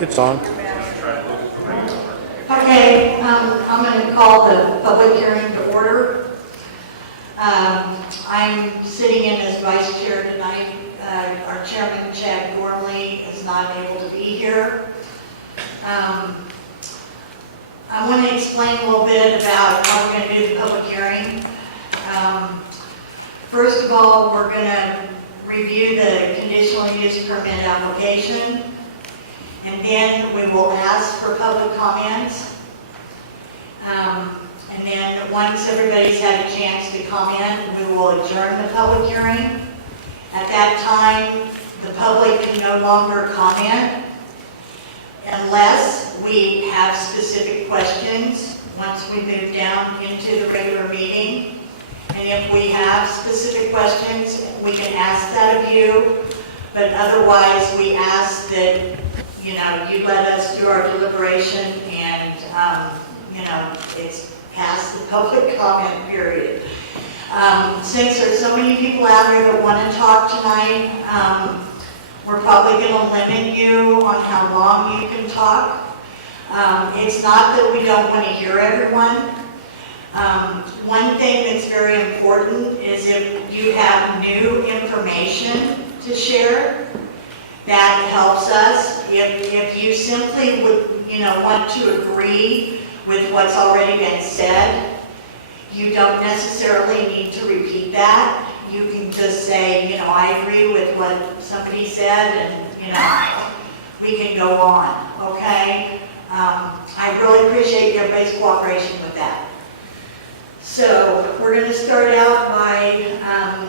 It's on. Okay, I'm going to call the public hearing to order. I'm sitting in as vice chair tonight. Our chairman, Chad Gormley, is not able to be here. I want to explain a little bit about how we're going to do the public hearing. First of all, we're going to review the conditional use permit application, and then we will ask for public comments. And then once everybody's had a chance to comment, we will adjourn the public hearing. At that time, the public can no longer comment unless we have specific questions once we move down into the regular meeting. And if we have specific questions, we can ask that of you, but otherwise we ask that, you let us do our deliberation and, it's past the public comment period. Since there's so many people out there that want to talk tonight, we're probably going to limit you on how long you can talk. It's not that we don't want to hear everyone. One thing that's very important is if you have new information to share, that helps us. If you simply would, want to agree with what's already been said, you don't necessarily need to repeat that. You can just say, I agree with what somebody said, and, we can go on, okay? I really appreciate everybody's cooperation with that. So we're going to start out by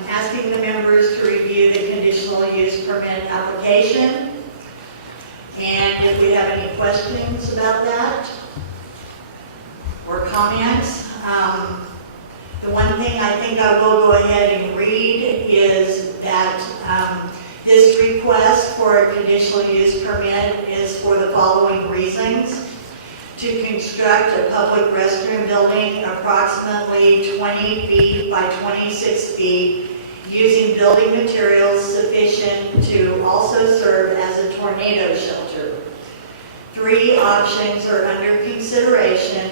asking the members to review the conditional use permit application. And if we have any questions about that or comments, the one thing I think I will go ahead and read is that this request for a conditional use permit is for the following reasons: to construct a public restroom building approximately 20 feet by 26 feet using building materials sufficient to also serve as a tornado shelter. 3 options are under consideration.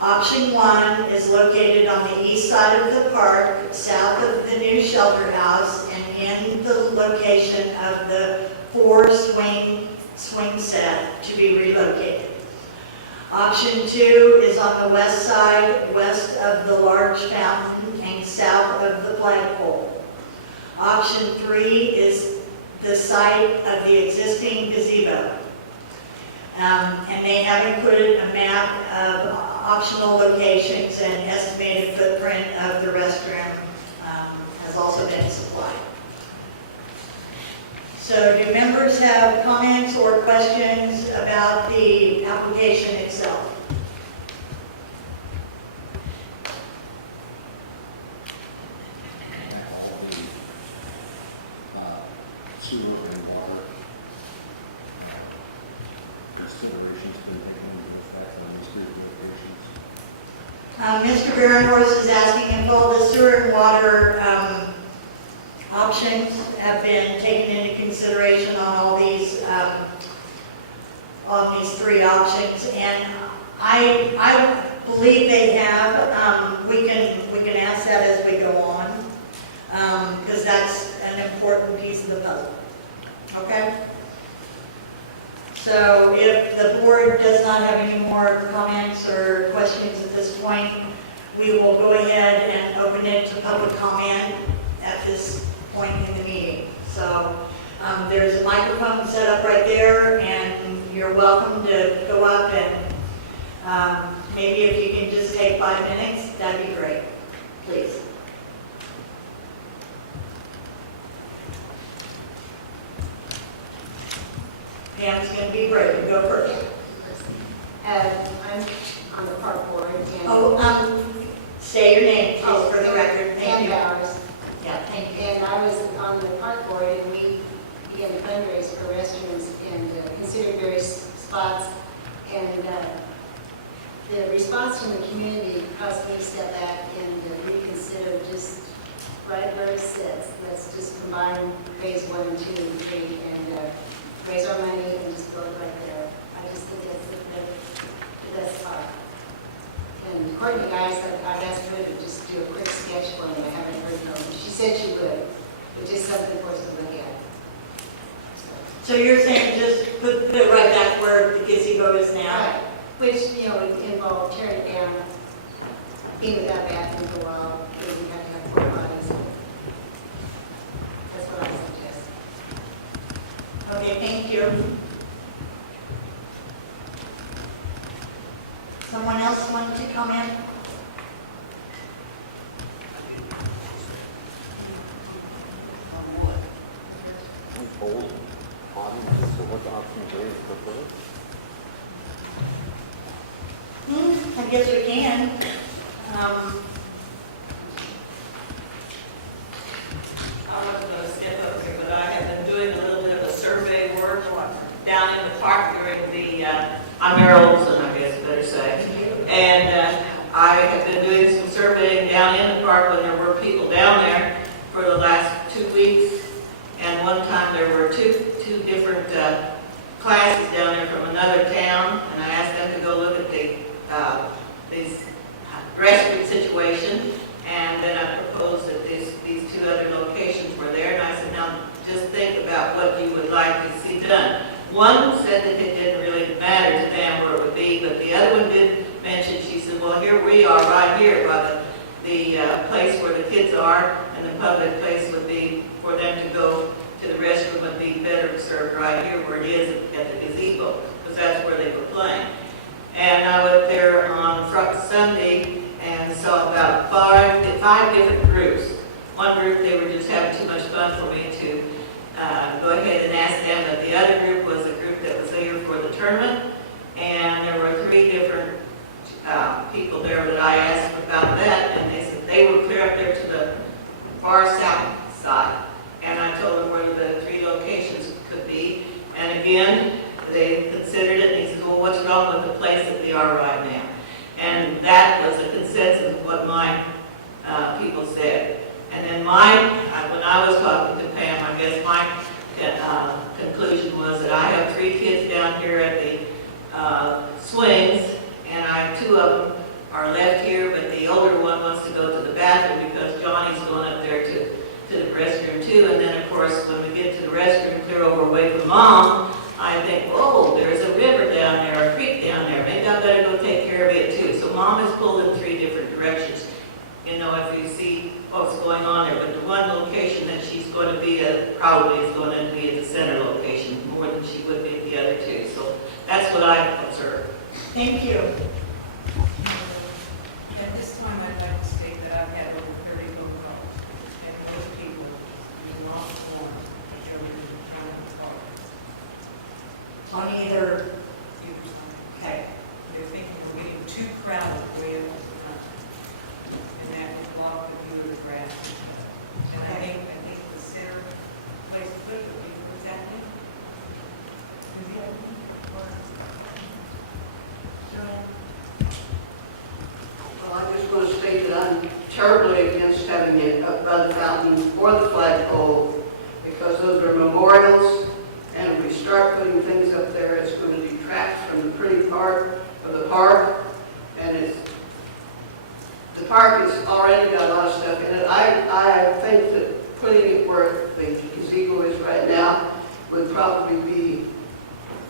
Option 1 is located on the east side of the park, south of the new shelter house, and in the location of the 4 swing set to be relocated. Option 2 is on the west side, west of the large fountain and south of the flagpole. Option 3 is the site of the existing gazebo. And they have included a map of optional locations, and estimated footprint of the restroom has also been supplied. So do members have comments or questions about the application itself? Sewer and water considerations been taken into effect on these 3 locations? Mr. Barenhorst is asking if all the sewer and water options have been taken into consideration on these 3 options, and I believe they have. We can ask that as we go on, because that's an important piece of the puzzle. Okay? So if the board does not have any more comments or questions at this point, we will go ahead and open it to public comment at this point in the meeting. So there's a microphone set up right there, and you're welcome to go up and maybe if you can just take 5 minutes, that'd be great. Please. Pam's going to be great. You go first. I'm on the park board. And say your name, please, for the record. Thank you. Bowers. Yeah, thank you. And I was on the park board, and we began to fundraise for restrooms and considered various spots. And the response from the community caused me to step back and reconsider just right where it sits. Let's just combine phase 1 and 2 and 3 and raise our money and just build right there. I just think that's the best part. And Courtney, guys, I've asked her to just do a quick sketch for me. I haven't heard from her. She said she would, but just something for us to look at. So you're saying just put it right back where the gazebo is now? Right. Which, you know, would involve tearing it down, being without bathrooms for a while, because we have to have porta potties. That's what I suggest. Okay, thank you. Someone else want to comment? Old audience, so what options are proposed? I guess we can. I wasn't going to skip over here, but I have been doing a little bit of a survey work down in the park during the, I'm Mayor Olson, I guess better say. And I have been doing some surveying down in the park when there were people down there for the last 2 weeks. And one time there were two different classes down there from another town, and I asked them to go look at these restroom situation, and then I proposed that these two other locations were there, and I said, now just think about what you would like to see done. One said that it didn't really matter to them where it would be, but the other one did mention, she said, well, here we are right here by the place where the kids are, and the public place would be for them to go to the restroom would be better served right here where it is at the gazebo, because that's where they were playing. And I went there on Sunday and saw about five different groups. One group, they were just having too much fun for me to go ahead and ask them, but the other group was a group that was there for the tournament, and there were 3 different people there that I asked about that, and they said they were clear up there to the far south side. And I told them where the 3 locations could be, and again, they considered it, and he said, well, what's wrong with the place that they are right now? And that was a consensus of what my people said. And then when I was talking to Pam, I guess my conclusion was that I have 3 kids down here at the swings, and 2 of them are left here, but the older one wants to go to the bathroom because Johnny's going up there to the restroom too. And then of course, when we get to the restroom, clear over away from Mom, I think, oh, there's a river down there, a creek down there. Maybe I better go take care of it too. So Mom is pulled in 3 different directions. You know, if you see what's going on there, but the one location that she's going to be at probably is going to be at the center location more than she would be at the other 2. So that's what I've observed. Thank you. At this time, I'd like to state that I've had over 30 phone calls, and those people do not want to go to the county park. On either, okay. They're thinking we're getting too crowded way up the front, and that would block the view of the grass. And I think the center place to put it would be, what's that name? Well, I just want to state that I'm terribly against having it up by the fountain or the flagpole, because those are memorials, and if we start putting things up there, it's going to detract from the pretty part of the park, and the park has already got a lot of stuff in it. I think that putting it where the gazebo is right now would probably be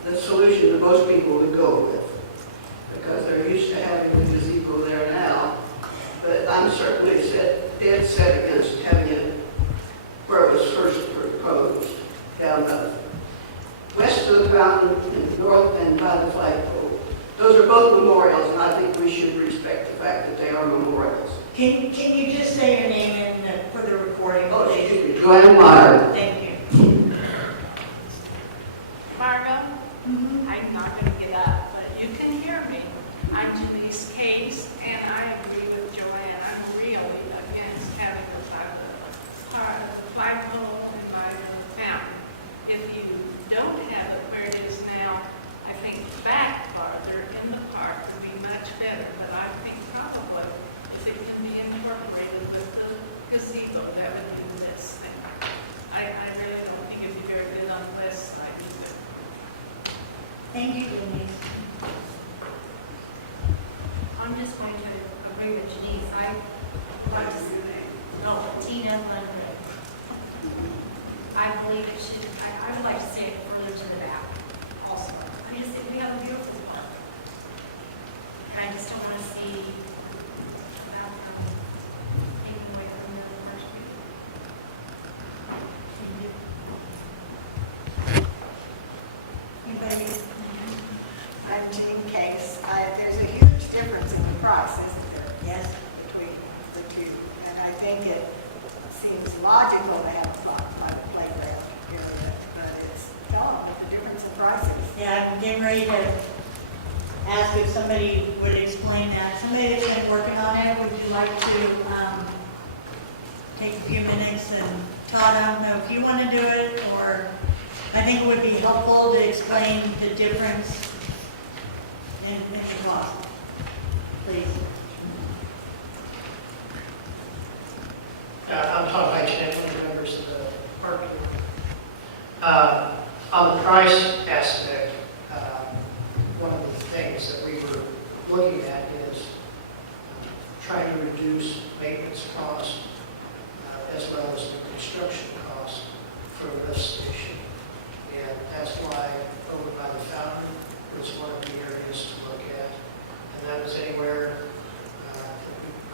the solution that most people would go with, because they're used to having the gazebo there now. But I'm certainly dead set against having it where it was first proposed, down the west of the fountain and north and by the flagpole. Those are both memorials, and I think we should respect the fact that they are memorials. Can you just say your name for the recording, Oh, please? excuse me, Joanne Meyer. Thank you. Margo, I'm not going to get up, but you can hear me. I'm Denise Case, and I agree with Joanne. I'm really against having the flagpole and by the fountain. If you don't have it where it is now, I think back farther in the park would be much better. But I think probably if it can be incorporated with the gazebo, that would do this thing. I Thank you, Denise. I'm just going to agree with Denise. I like to see Tina Lundgren. I believe it should, I would like to see it further to the back also. I just think we have a beautiful park. And I just don't want to see that taken away from the other street. Anybody? I'm Jean Case. There's a huge difference in the price, isn't there? Yes. Between the two. And I think it seems logical to have a private playground area, but it's gone with the difference in prices. Yeah, I'm getting ready to ask if somebody would explain that. Somebody that's been working on it, would you like to take a few minutes? And Todd, I don't know if you want to do it, or I think it would be helpful to explain the difference in the cost. Please. I'm Todd Height, one of the members of the park board. On the price aspect, one of the things that we were looking at is trying to reduce maintenance costs as well as the construction costs for a lift station. And that's why over by the fountain was one of the areas to look at. And that was anywhere,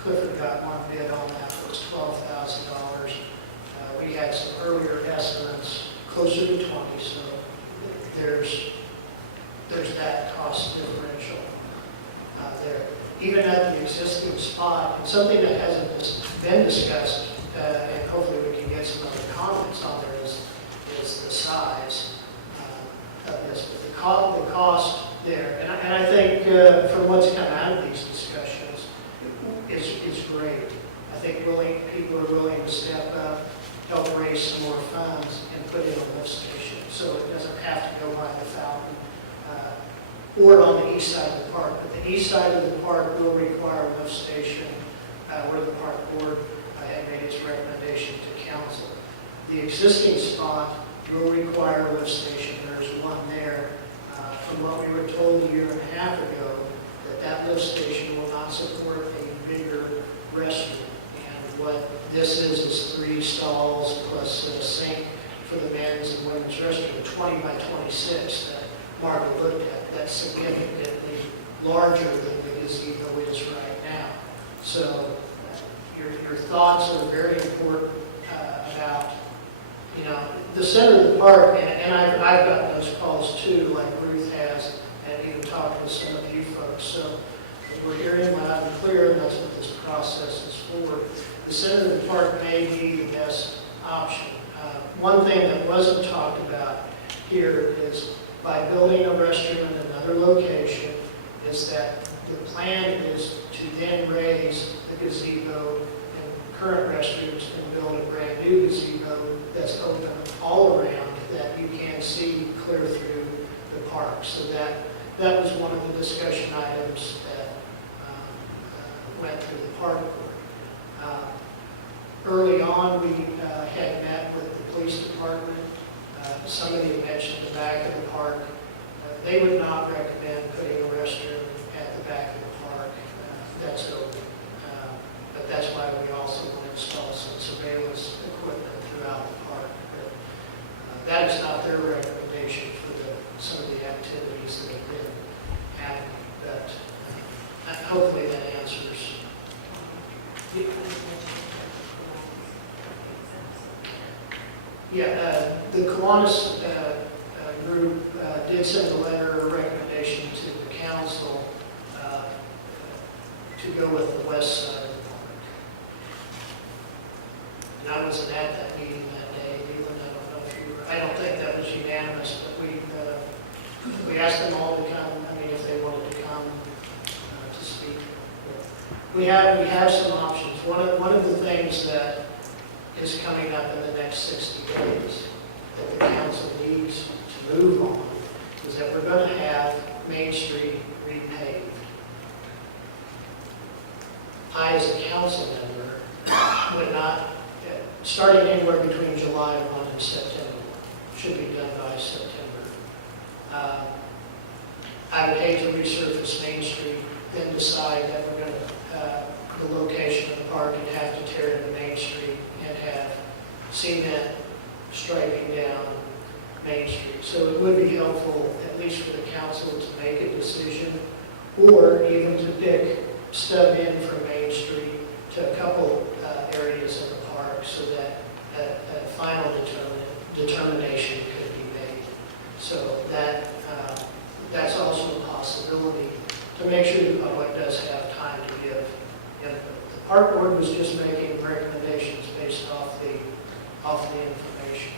Clifford got one bid on that, it was $12,000. We had some earlier estimates closer to 20, so there's that cost differential there. Even at the existing spot, and something that hasn't been discussed, and hopefully we can get some other comments on there, is the size of this. But the cost there, and I think from what's come out of these discussions is great. I think people are willing to step up, help raise some more funds, and put in a lift station, so it doesn't have to go by the fountain or on the east side of the park. But the east side of the park will require a lift station where the park board had made its recommendation to council. The existing spot will require a lift station. There's one there. From what we were told a year and a half ago, that lift station will not support a bigger restroom. And what this is 3 stalls plus a sink for the men's and women's restroom, 20 by 26 that Margaret looked at. That's significantly larger than the gazebo is right now. So your thoughts are very important about, the center of the park, and I've gotten those calls too, like Ruth has, and even talking to some of you folks. So we're hearing loud and clear, and that's what this process is for. The center of the park may be the best option. One thing that wasn't talked about here is by building a restroom in another location, is that the plan is to then raise the gazebo and current restrooms and build a brand new gazebo that's open all around, that you can see clear through the park. So that was one of the discussion items that went through the park board. Early on, we had met with the police department. Somebody mentioned the back of the park. They would not recommend putting a restroom at the back of the park. That's open. But that's why we also want to install some surveillance equipment throughout the park. But that is not their recommendation for some of the activities that have been happening. But hopefully that answers. Yeah, the Kiwanis group did send a letter of recommendation to the council to go with the west side of the park. And I wasn't at that meeting that day, Leland. I don't know if you were. I don't think that was unanimous, but we asked them all to come. I mean, if they wanted to come to speak. But we have some options. One of the things that is coming up in the next 60 days that the council needs to move on is that we're going to have Main Street repaved. I, as a council member, would not, starting anywhere between July 1 and September 1, should be done by September. I would hate to resurface Main Street, then decide that we're going to, the location of the park, and have to tear into Main Street and have cement striping down Main Street. So it would be helpful, at least for the council, to make a decision, or even to pick stub in from Main Street to a couple areas in the park, so that a final determination could be made. So that's also a possibility, to make sure the public does have time to give input. The park board was just making recommendations based off the information.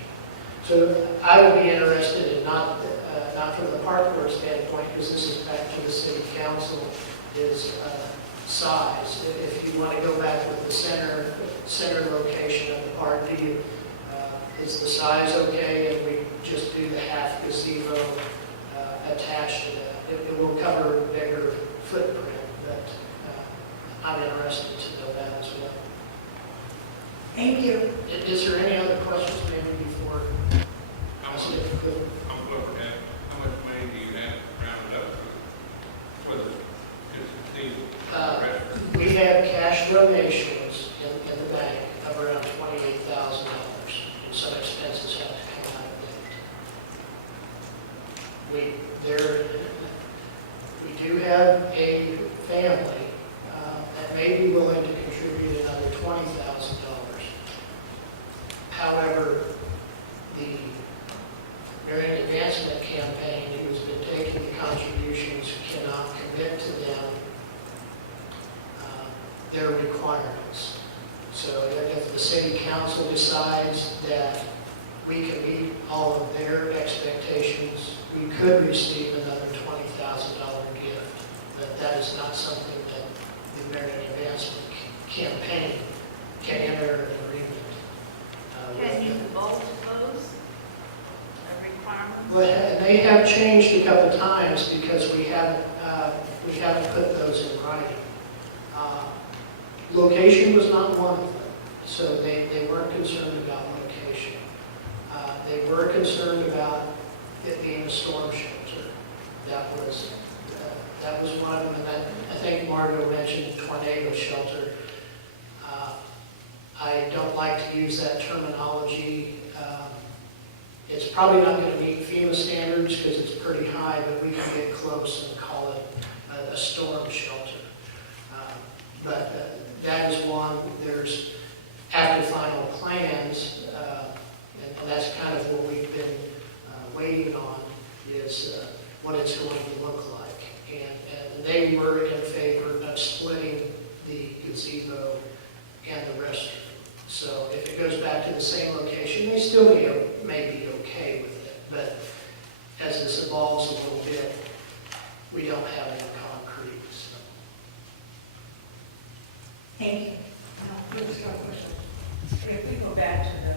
So I would be interested in not from the park board standpoint, because this is back to the city council, is size. If you want to go back with the center location of the park, is the size okay, and we just do the half gazebo attached to that? It will cover a bigger footprint, but I'm interested to know that as well. Thank you. Is there any other questions maybe before? I'm looking at how much money do you have rounded up for the, We have cash donations in the bank of around $28,000, and some expenses have to come out of that. We do have a family that may be willing to contribute another $20,000. However, the Marion Advancement Campaign, who's been taking the contributions, cannot commit to them their requirements. So if the city council decides that we can meet all of their expectations, we could receive another $20,000 gift. But that is not something that the Marion Advancement Campaign can enter an agreement Can you with. both those requirements? Well, they have changed a couple times because we haven't put those in writing. Location was not one of them, so they weren't concerned about location. They were concerned about it being a storm shelter. That was one of them, and I think Margot mentioned tornado shelter. I don't like to use that terminology. It's probably not going to meet FEMA standards because it's pretty high, but we can get close and call it a storm shelter. But that is one. There's, after final plans, and that's kind of what we've been waiting on, is what it's going to look like. And they were in favor of splitting the gazebo and the restroom. So if it goes back to the same location, they still may be okay with it. But as this evolves a little bit, we don't have any concrete. So. Thank you. If we go back to the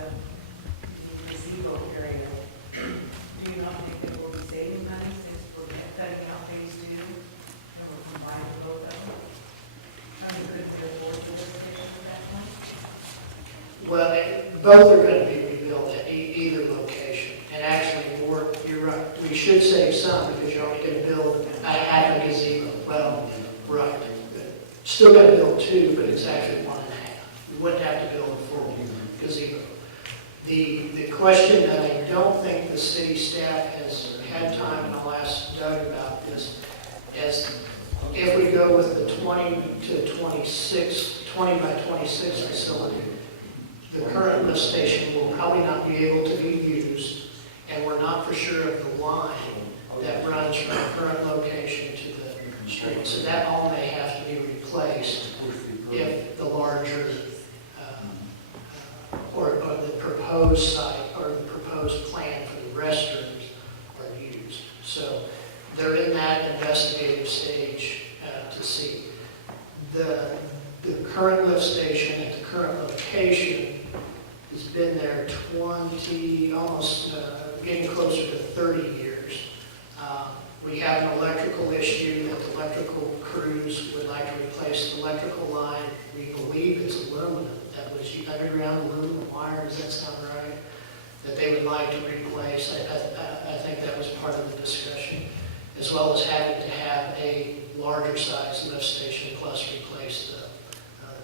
gazebo area, do you not think that we'll be saving money since we're cutting out phase 2 and we're combining both of them? I mean, could we afford to live station at that point? Well, both are going to be rebuilt at either location. And actually, you're right, we should save some because you're only going to build a half a gazebo. Well, right. Still got to build 2, but it's actually 1.5. We wouldn't have to build a full gazebo. The question that I don't think the city staff has had time, and I'll ask Doug about this, is if we go with the 20 by 26 facility, the current lift station will probably not be able to be used, and we're not for sure of the line that runs from the current location to the street. So that all may have to be replaced if the larger or the proposed site or the proposed plan for the restrooms are used. So they're in that investigative stage to see. The current lift station at the current location has been there 20, almost getting closer to 30 years. We have an electrical issue that the electrical crews would like to replace the electrical line. We believe it's aluminum. That was underground aluminum wire, does that sound right? That they would like to replace. I think that was part of the discussion. as well as having to have a larger size lift station plus replace the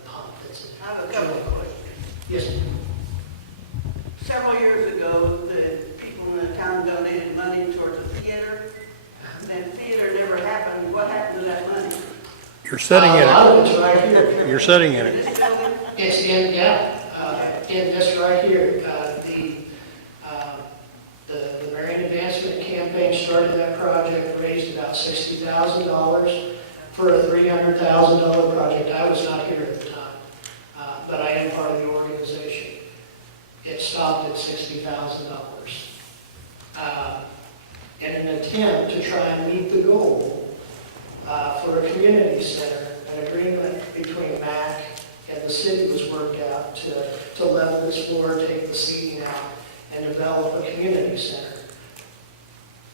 pump that's in. I have a couple of questions. Yes, ma'am. Several years ago, the people in the town donated money towards a theater. And that theater never happened. What happened to that money? You're sitting in A lot it. of it's right here. You're sitting in In it. this building? It's in, in this right here, the Marion Advancement Campaign started that project, raised about $60,000 for a $300,000 project. I was not here at the time, but I am part of the organization. It stopped at $60,000. In an attempt to try and meet the goal for a community center, an agreement between MAC and the city was worked out to level this floor, take the seating out, and develop a community center.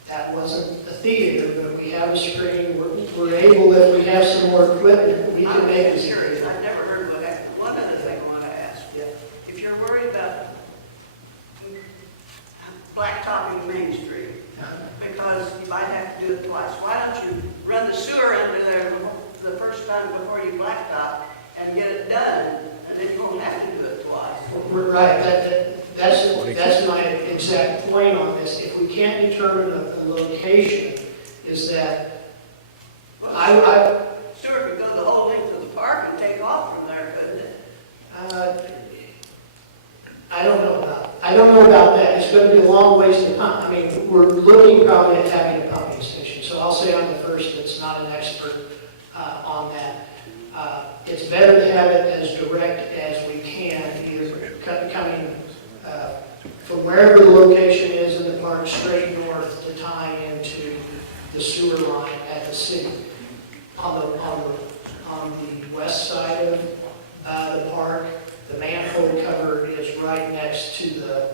That wasn't a theater, but we have a screen. We're able, if we have some more equipment, we can make I'm this. curious. I've never heard what happened. One other thing I want to ask. Yeah. If you're worried about blacktopping Main Street, because you might have to do it twice, why don't you run the sewer under there the first time before you blacktop and get it done, and then you won't have to do it twice? We're right, that's my exact point on this. If we can't determine a location, is that, Sewer could go the whole length of the park and take off from there, couldn't it? I don't know about that. It's going to be a long ways to pump. I mean, we're looking probably at having a pumping station, so I'll say I'm the first that's not an expert on that. It's better to have it as direct as we can, either coming from wherever the location is in the park straight north to tie into the sewer line at the city. On the west side of the park, the manhole cover is right next to the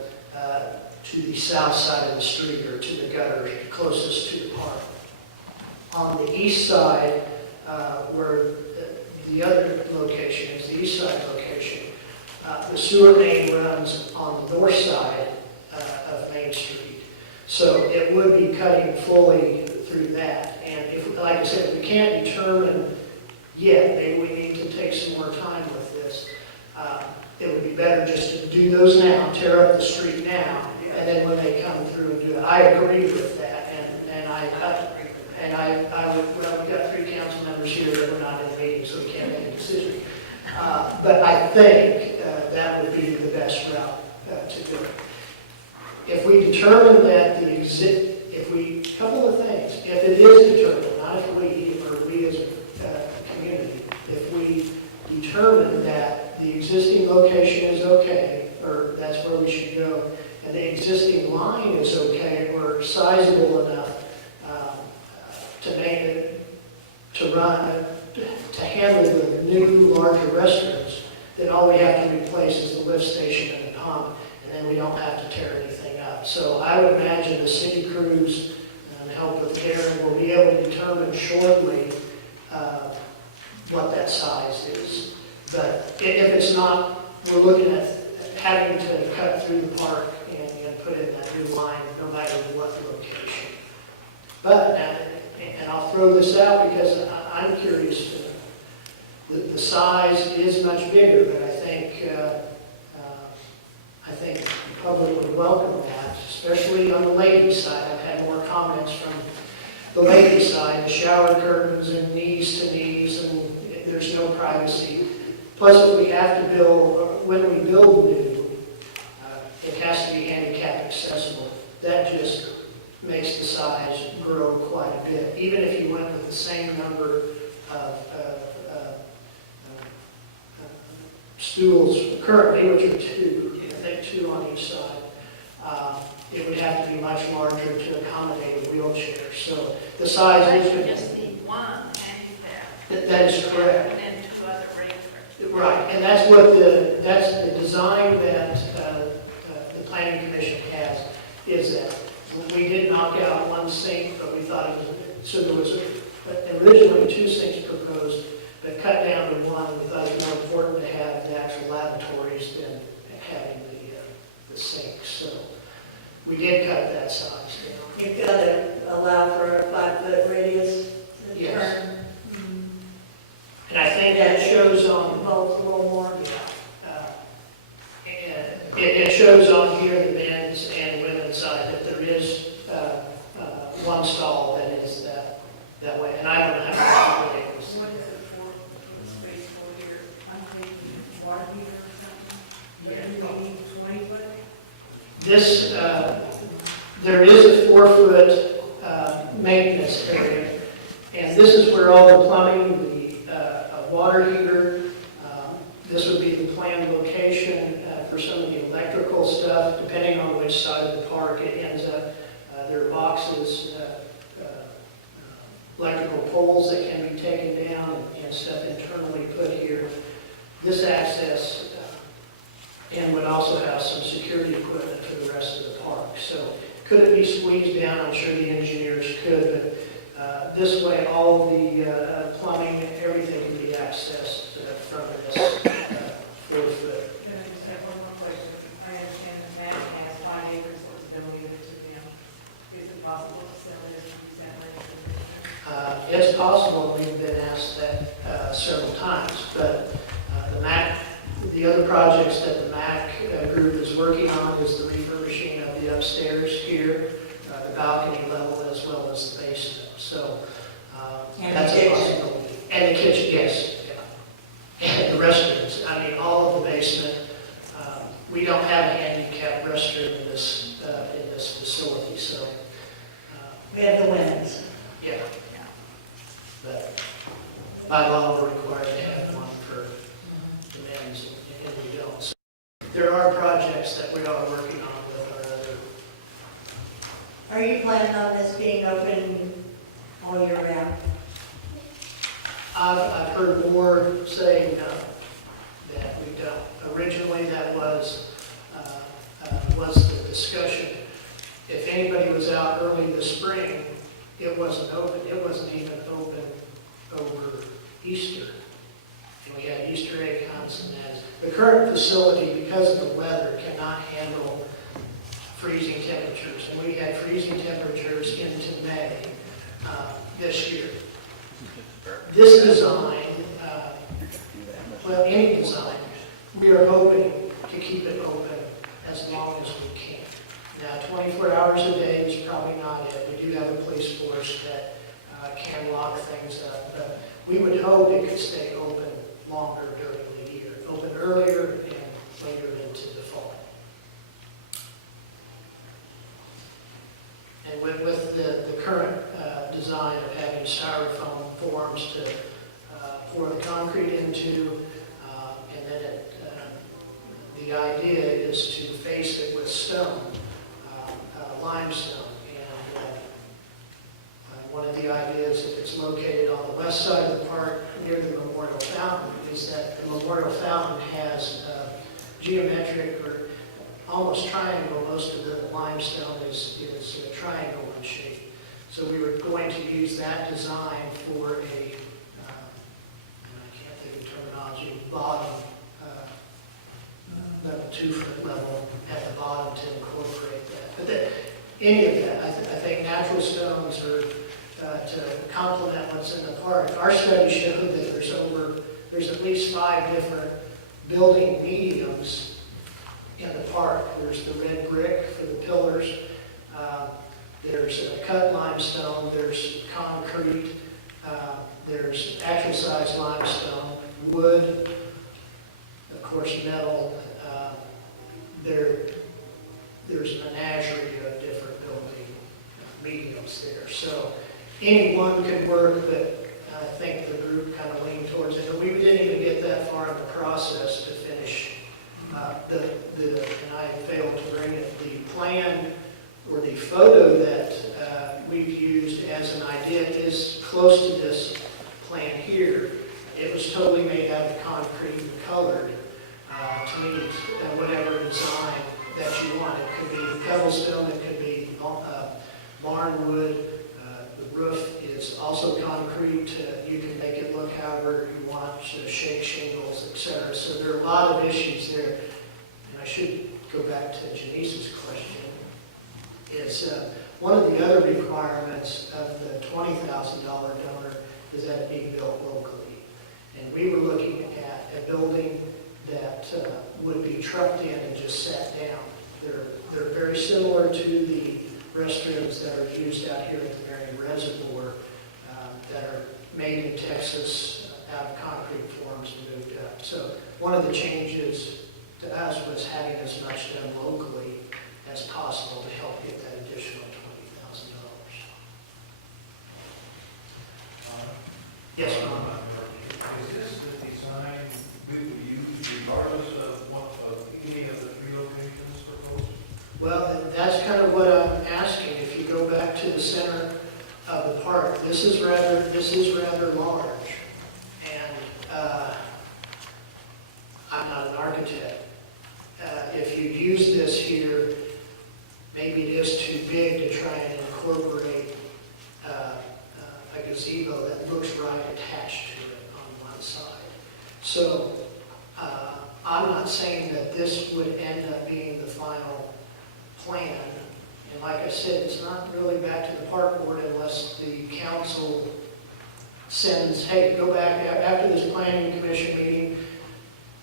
south side of the street, or to the gutter closest to the park. On the east side, where the other location is, the east side location, the sewer main runs on the north side of Main Street. So it would be cutting fully through that. And if, like I said, if we can't determine yet, maybe we need to take some more time with this. It would be better just to do those now, tear up the street now, and then when they come through and do it. I agree with that, well, we've got 3 council members here that were not in the meeting, so we can't make a decision. But I think that would be the best route to do it. If we determine that couple of things, if it is determined, not if we as a community, if we determine that the existing location is okay, or that's where we should go, and the existing line is okay, or sizable enough to make it, to handle the new larger restrooms, then all we have to replace is the lift station and the pump, and then we don't have to tear anything up. So I would imagine the city crews, and help with Darren, will be able to determine shortly what that size is. But if it's not, we're looking at having to cut through the park and put in that new line, no matter what location. But, and I'll throw this out because I'm curious, the size is much bigger, but I think the public would welcome that, especially on the ladies' side. I've had more comments from the ladies' side, the shower curtains and knees to knees, and there's no privacy. Plus, if we have to build, when we build new, it has to be handicap accessible. That just makes the size grow quite a bit. Even if you went with the same number of stools currently, which are 2, I think 2 on each side, it would have to be much larger to accommodate a wheelchair. So the size is... You just need one handicap. That is correct. And then 2 other razors. Right, and that's the design that the planning commission has, is that we did knock out 1 sink, but we thought it was, so there was originally 2 sinks proposed, but cut down to 1. We thought it was more important to have the actual lavatories than having the sinks. So We did cut that size down. You've got to allow for a 5-foot radius to Yes. turn. And I think that shows on, Both a little more. and it shows on here, the men's and women's side, that there is one stall that is that way. And I don't know how many it is. What is it for space for here? I'm thinking water heater or something. But do we need 20 foot? This, there is a 4-foot maintenance area, and this is where all the plumbing, the water heater, this would be the planned location for some of the electrical stuff, depending on which side of the park it ends up. There are boxes, electrical poles that can be taken down and stuff internally put here. This access and would also have some security equipment for the rest of the park. So could it be squeezed down? I'm sure the engineers could, but this way all the plumbing, everything can be accessed from this 4-foot. Can I just have one more question? I understand that Matt has 5 acres that was donated to them. Is it possible to sell this and use that land for It's possible, we've been asked that several times, but the other projects that the MAC group is working on is the refurbishing of the upstairs here, the balcony level, as well as the basement. So And that's the a kitchen. possibility. And the kitchen, yes. Yeah. And the restrooms, I mean, all of the basement. We don't have a handicap restroom in this facility, so We have the women's. yeah. But by law, we're required to have one for the men's, and we don't. So there are projects that we are working on with our other. Are you planning on this being open all year round? I've heard more saying no, that we don't. Originally, that was the discussion. If anybody was out early this spring, it wasn't open. It wasn't even open over Easter. And we had Easter egg hunts and that. The current facility, because of the weather, cannot handle freezing temperatures. And we had freezing temperatures into May this year. This design, well, any design, we are hoping to keep it open as long as we can. Now, 24 hours a day is probably not it. We do have a police force that can lock things up, but we would hope it could stay open longer during the year, open earlier and later into the fall. And with the current design of having styrofoam forms to pour the concrete into, and then the idea is to face it with stone, limestone. And one of the ideas, if it's located on the west side of the park near the Memorial Fountain, is that the Memorial Fountain has geometric or almost triangle. Most of the limestone is triangle in shape. So we were going to use that design for a, and I can't think of terminology, bottom, level 2-foot level at the bottom to incorporate that. But any of that, I think natural stones are to complement what's in the park. Our study showed that there's at least 5 different building mediums in the park. There's the red brick for the pillars. There's cut limestone. There's concrete. There's actual size limestone, wood, of course, metal. There's a menagerie of different building mediums there. So any one could work, but I think the group kind of leaned towards it. But we didn't even get that far in the process to finish and I failed to bring it. The plan or the photo that we've used as an idea is close to this plan here. It was totally made out of concrete and colored to meet whatever design that you want. It could be cobblestone, it could be barnwood. The roof is also concrete. You can make it look however you want, shake shingles, etc. So there are a lot of issues there. And I should go back to Janice's question. is one of the other requirements of the $20,000 donor is that it be built locally. And we were looking at a building that would be trucked in and just sat down. They're very similar to the restrooms that are used out here at the Marion Reservoir that are made in Texas out of concrete forms and moved up. So one of the changes to us was having as much done locally as possible to help get that additional $20,000. Yes, Ron? Is this the design we would use regardless of any of the three locations proposed? Well, that's kind of what I'm asking. If you go back to the center of the park, this is rather large. And I'm not an architect. If you use this here, maybe it is too big to try and incorporate a gazebo that looks right attached to it on one side. So I'm not saying that this would end up being the final plan. And like I said, it's not really back to the park board unless the council sends, hey, go back after this planning commission meeting,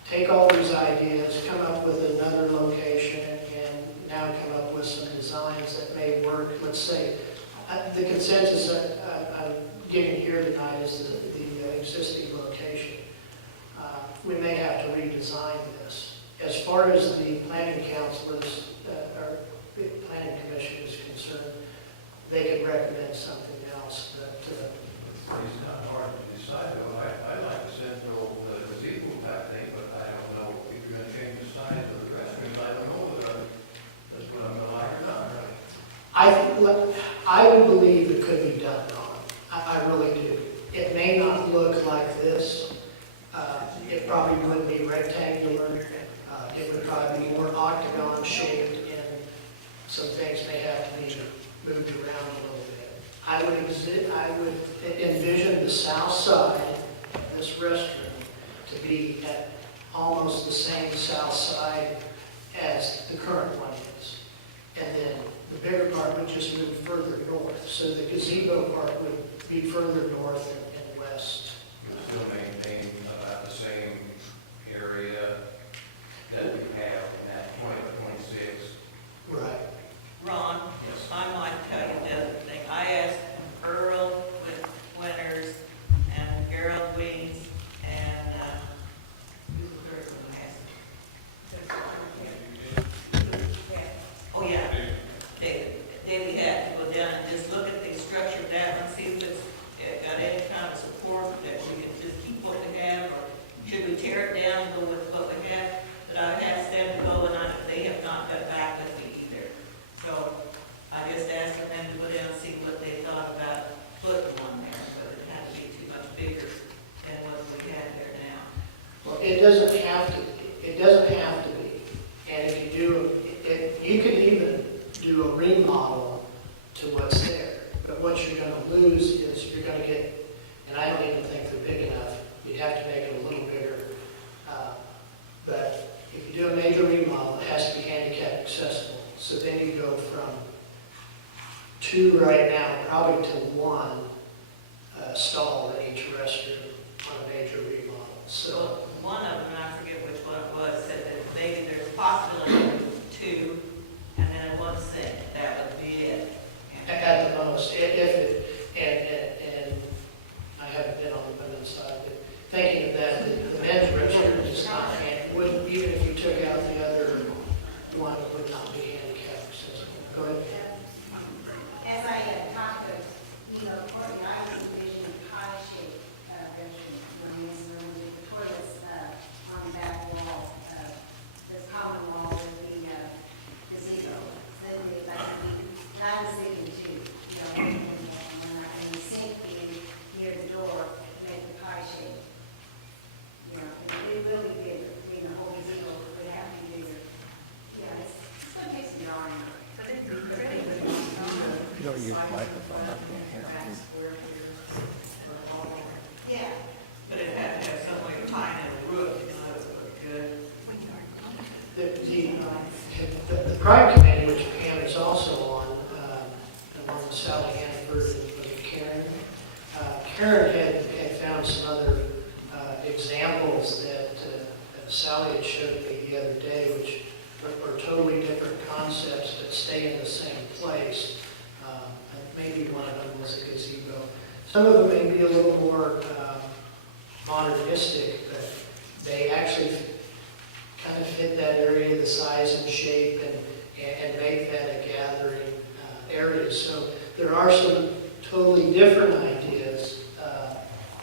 take all these ideas, come up with another location, and now come up with some designs that may work. Let's say, the consensus I'm getting here tonight is the existing location. We may have to redesign this. As far as the planning council is, or the planning commission is concerned, they could recommend something else, but It's not hard to decide, though. I like the central gazebo type thing, but I don't know if you're gonna change the size of the restrooms. I don't know whether that's what I'm gonna like or not, right? I would believe it could be done, Ron. I really do. It may not look like this. It probably wouldn't be rectangular. It would probably be more octagon shaped, and some things may have to be moved around a little bit. I would envision the south side of this restroom to be at almost the same south side as the current one is. And then the bigger part would just move further north. So the gazebo part would be further north and west. You'll still maintain about the same area that we have in that 20 by 26. Right. Ron, I might tell you the other thing. I asked Earl Winters and Gerald Weeds and, who's the third one I asked? Oh, yeah. David had to go down and just look at the structure of that one, see if it's got any kind of support that we can just keep what we have, or should we tear it down and go with what we have? But I asked them to go, and they have not got back with me either. So I just asked them to go down and see what they thought about putting one there, but it had to be too much bigger than what we had there now. Well, it doesn't have to be. It doesn't have to be. And if you do, you could even do a remodel to what's there. But what you're going to lose is you're going to get, and I don't even think they're big enough. You'd have to make it a little bigger. But if you do a major remodel, it has to be handicap accessible. So then you go from 2 right now, probably to 1 stall in each restroom on a major remodel. So One of them, I forget which one it was, said that maybe there's a possibility of 2, and then 1 sink. That would be it. at the most, if it, and I haven't been on the women's side, but thinking of that, the men's restroom is not, wouldn't, even if you took out the other one, it would not be handicap accessible. Go ahead. As I talked to, Courtney, I was envisioning pie-shaped restroom, with the toilets on the back wall, the common wall with the gazebo. Then they like to be not a zigging too, and the sink being near the door to make the pie shape. It will be bigger, the whole gazebo would have to be bigger. Yeah, it's going to take some yarn. But it'd be pretty good. You don't use microphone. Yeah. But it had to have some way of tying in the roof, it would look good. The pride committee, which Pam is also on, was it Karen? Karen had found some other examples that Sally had showed me the other day, which are totally different concepts but stay in the same place. Maybe one of them was a gazebo. Some of them may be a little more modernistic, but they actually kind of fit that area, the size and shape, and make that a gathering area. So there are some totally different ideas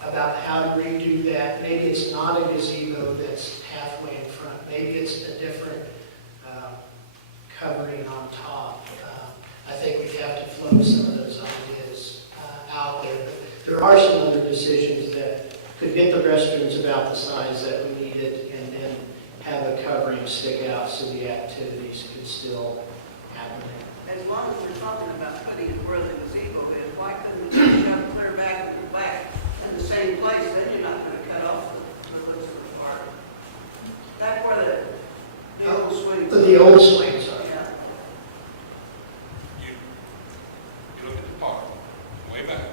about how to redo that. Maybe it's not a gazebo that's halfway in front. Maybe it's a different covering on top. I think we'd have to float some of those ideas out there. But there are some other decisions that could get the restrooms about the size that we needed, and then have a covering stick out so the activities could still happen. As long as we're talking about putting it where the gazebo is, why couldn't we jump clear back and back in the same place? Then you're not going to cut off the looks of the park. That's where the old swings. The old swings are. Yeah. You look at the park, way back,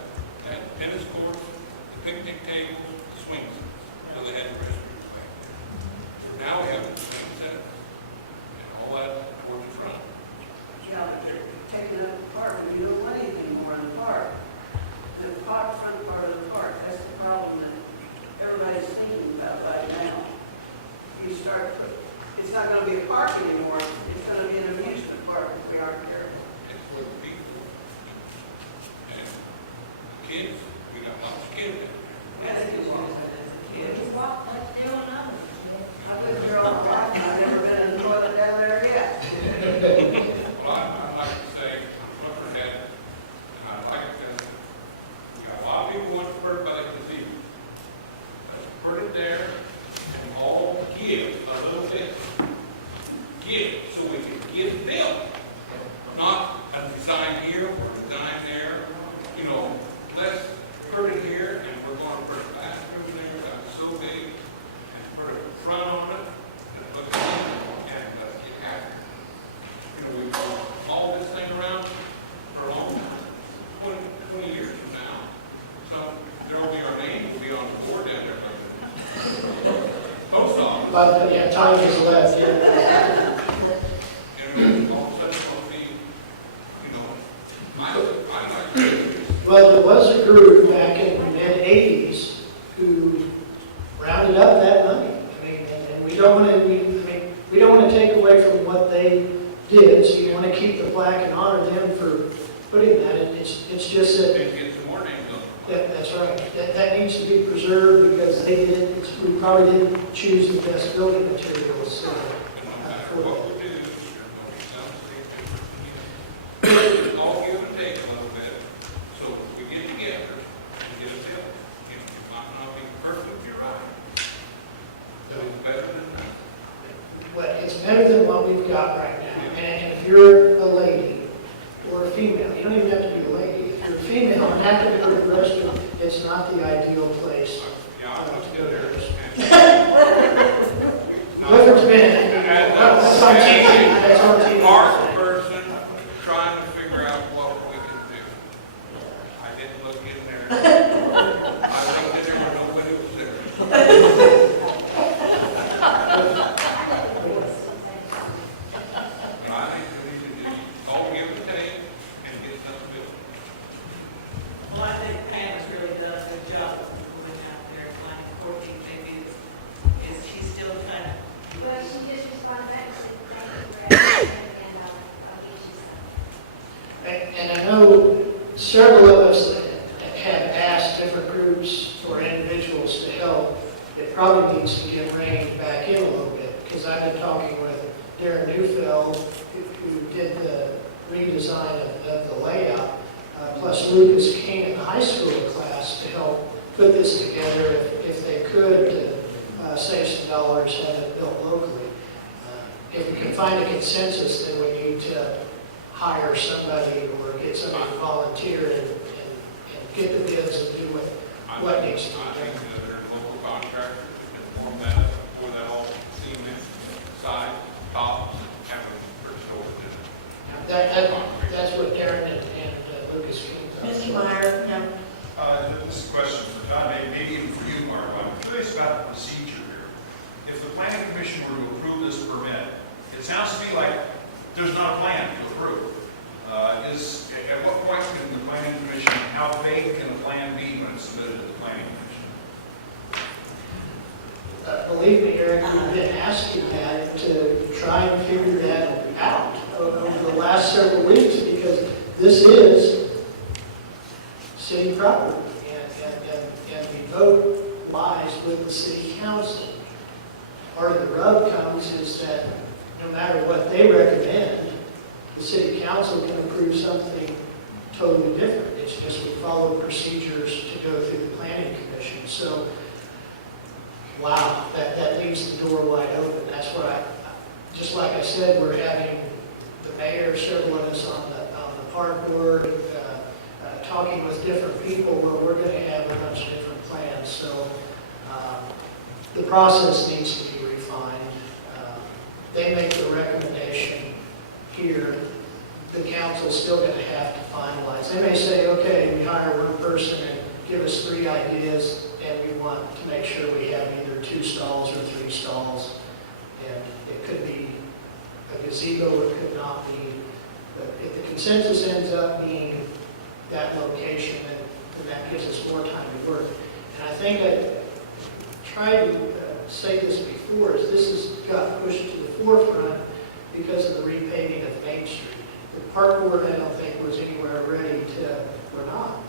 they had tennis courts, the picnic tables, the swing sets, so they had the restrooms back there. Now we have the swing sets, and all that towards the front. Yeah, but they're taking up the park, and you don't want anything more in the park. The park, front part of the park, that's the problem that everybody's thinking about right now. You start, it's not gonna be a park anymore, it's gonna be an amusement park if we aren't careful. It's where the people, and kids, we got lots of kids in there. I think it was. Just walk like they're on others. I've lived here all my life, and I've never been in the toilet down there yet. Well, I'd like to say, I'm looking at it, and I'd like to, we got a lot of people want to bird by the gazebo. Let's put it there and all give a little bit. Give, so we can give them, not a design here or a design there. You know, let's put it here and we're going to put a bathroom there that's so big and put a front on it that looks good and let's get happy. You know, we've all this thing around for a long time, 20 years from now. So there'll be our name, will be on the board down there. Post office. But yeah, time is left. And all of a sudden it'll be, you know, I like this. Well, there was a group back in the mid-'80s who rounded up that money. I mean, and we don't want to, we don't want to take away from what they did, so you want to keep the plaque and honor them for putting that in. It's just that, And get some more names on that's right, that needs to be preserved because they did, we probably didn't choose the best building materials. So, And no matter what we do, there's going to be some, it's all give and take a little bit. So if we get together and get a bill, you know, it might not be perfect, you're right. But it's better than that. But it's better than what we've got right now. And if you're a lady or a female, you don't even have to be a lady. If you're a female and have to go to the restroom, it's not the ideal place. Yeah, I looked at there. Clifford's been, that's on TV, that's on TV. Smart person trying to figure out what we can do. I didn't look in there. I looked in there where nobody was there. But I think we need to do all give and take and get something built. Well, I think Pam has really done a good job of going out there, finding 14 maybe is she's still kind of. Well, she just responded back and said, thank you for asking, and I'll get you some. And I know several of us have asked different groups or individuals to help. It probably needs to get reined back in a little bit, because I've been talking with Darren Neufeld, who did the redesign of the layout, plus Lucas King in the high school class to help put this together if they could, to save some dollars, have it built locally. If we can find a consensus, then we need to hire somebody or get somebody to volunteer and get the bids and do what needs to be I think done. that there are local contractors that can form that up before that all cement, side, tops, and have it for storage in it. That's what Darren and Lucas King does. Mr. Meyer, no. This is a question for John, maybe even for you, Mark. I'm curious about the procedure here. If the planning commission were to approve this permit, it sounds to me like there's not a plan to approve. At what point can the planning commission, how vague can a plan be when it's submitted to the planning commission? Believe me, Eric, we've been asking that to try and figure that out over the last several weeks, because this is city property, and the vote lies with the city council. Part of the rub comes is that no matter what they recommend, the city council can approve something totally different. It's just we follow procedures to go through the planning commission. So, wow, that leaves the door wide open. That's what just like I said, we're having the mayor, several of us on the park board, talking with different people where we're going to have a bunch of different plans. So the process needs to be refined. They make the recommendation here. The council's still going to have to finalize. They may say, okay, we hire one person and give us 3 ideas, and we want to make sure we have either 2 stalls or 3 stalls. And it could be a gazebo, it could not be. But if the consensus ends up being that location, then that gives us more time to work. And I think I tried to say this before, is this has got pushed to the forefront because of the repaving of Main Street. The park board, I don't think, was anywhere ready to, or not,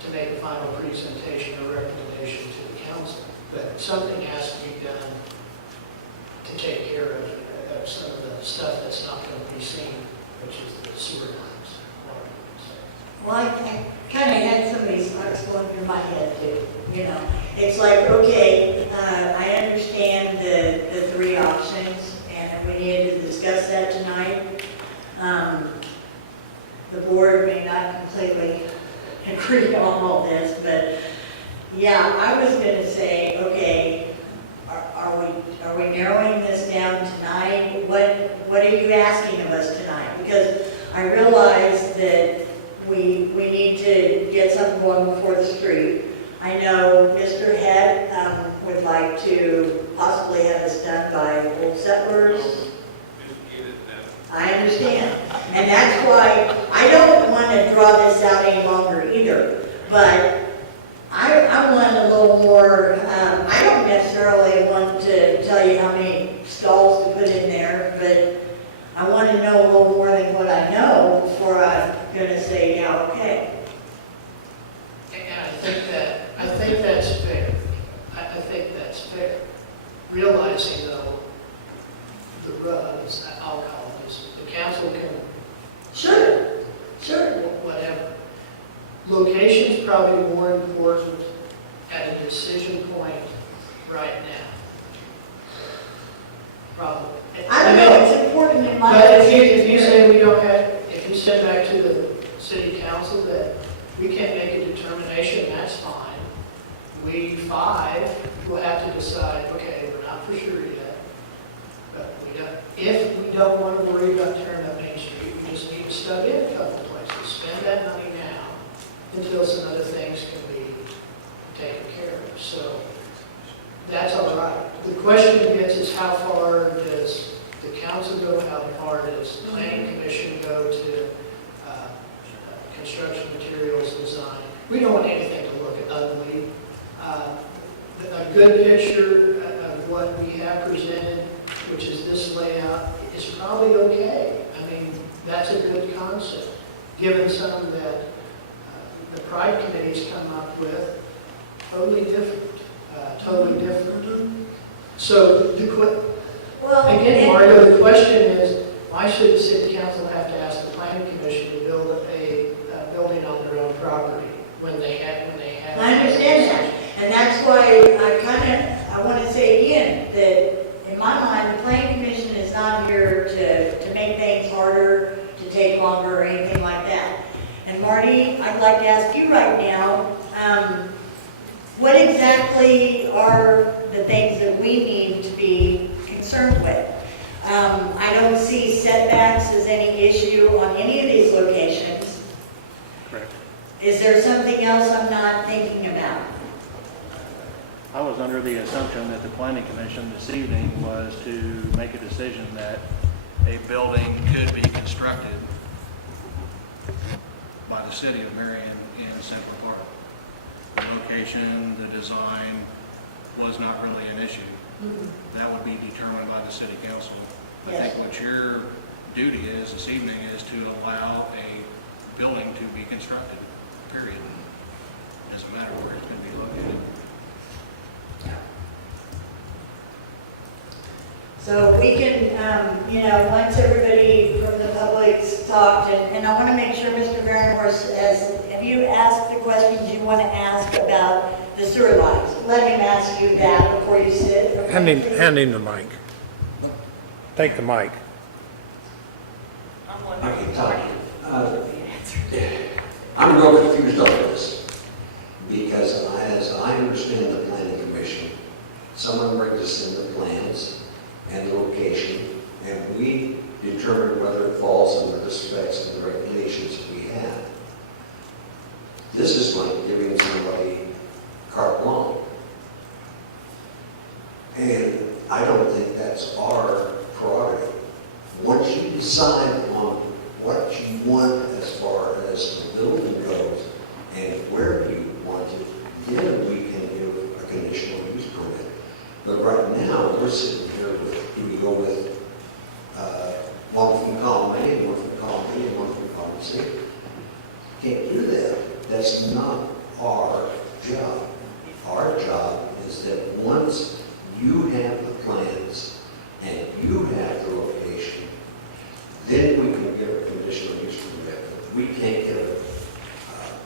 to make a final presentation or recommendation to the council. But something has to be done to take care of some of the stuff that's not going to be seen, which is the sewer lines. Well, I kind of had some of these thoughts going through my head too, you know. It's like, okay, I understand the 3 options, and we needed to discuss that tonight. The board may not completely agree on all this, but yeah, I was going to say, okay, are we narrowing this down tonight? What are you asking of us tonight? Because I realize that we need to get something going before the street. I know Mr. Head would like to possibly have this done by Old Settlers. I understand. And that's why I don't want to draw this out any longer either. But I want a little more, I don't necessarily want to tell you how many stalls to put in there, but I want to know a little more than what I know before I'm going to say, yeah, okay. And I think that's fair. I think that's fair. Realizing, though, the rub is that alcohol is the council can. Sure. Whatever. Location's probably more important at a decision point right now. Probably. I don't know, it's important in my But opinion. if you say we don't have, if you send back to the city council that we can't make a determination, that's fine. We 5 will have to decide, okay, we're not for sure yet, but if we don't want to worry about tearing up Main Street, we just need to stub in a couple places, spend that money now until some other things can be taken care of. So that's all right. The question gets is how far does the council go, how far does the planning commission go to construction materials design? We don't want anything to look ugly. A good picture of what we have presented, which is this layout, is probably okay. I mean, that's a good concept, given some that the Pride Committee's come up with. Totally different. So, again, Mario, the question is, why should the city council have to ask the planning commission to build a building on their own property when they have? I understand that, and that's why I want to say again, that in my mind, the planning commission is not here to make things harder, to take longer, or anything like that. And Marty, I'd like to ask you right now, what exactly are the things that we need to be concerned with? I don't see setbacks as any issue on any of these locations. Correct. Is there something else I'm not thinking about? I was under the assumption that the planning commission this evening was to make a decision that a building could be constructed by the city of Marion in Central Park. The location, the design was not really an issue. That would be determined by the city council. I Yes. think what your duty is this evening is to allow a building to be constructed, period. Doesn't matter where it's going to be located. So we can, you know, once everybody from the public's talked, and I want to make sure Mr. Varenhorst, have you asked the questions you want to ask about the sewer lines? Let him ask you that before you sit. Okay? Hand him the mic. Take the mic. I'm wondering. Okay, Todd, I'm real confused on this, because as I understand the planning commission, someone brings us in the plans and the location, and we determine whether it falls under the specs and the regulations that we have. This is like giving somebody carte blanche. And I don't think that's our prerogative. Once you decide on what you want as far as the building goes and where you want it, then we can give a conditional use permit. But right now, we're sitting here with, do we go with one from column A and one from column B and one from column C? Can't do that. That's not our job. Our job is that once you have the plans and you have the location, then we can give a conditional use permit. We can't give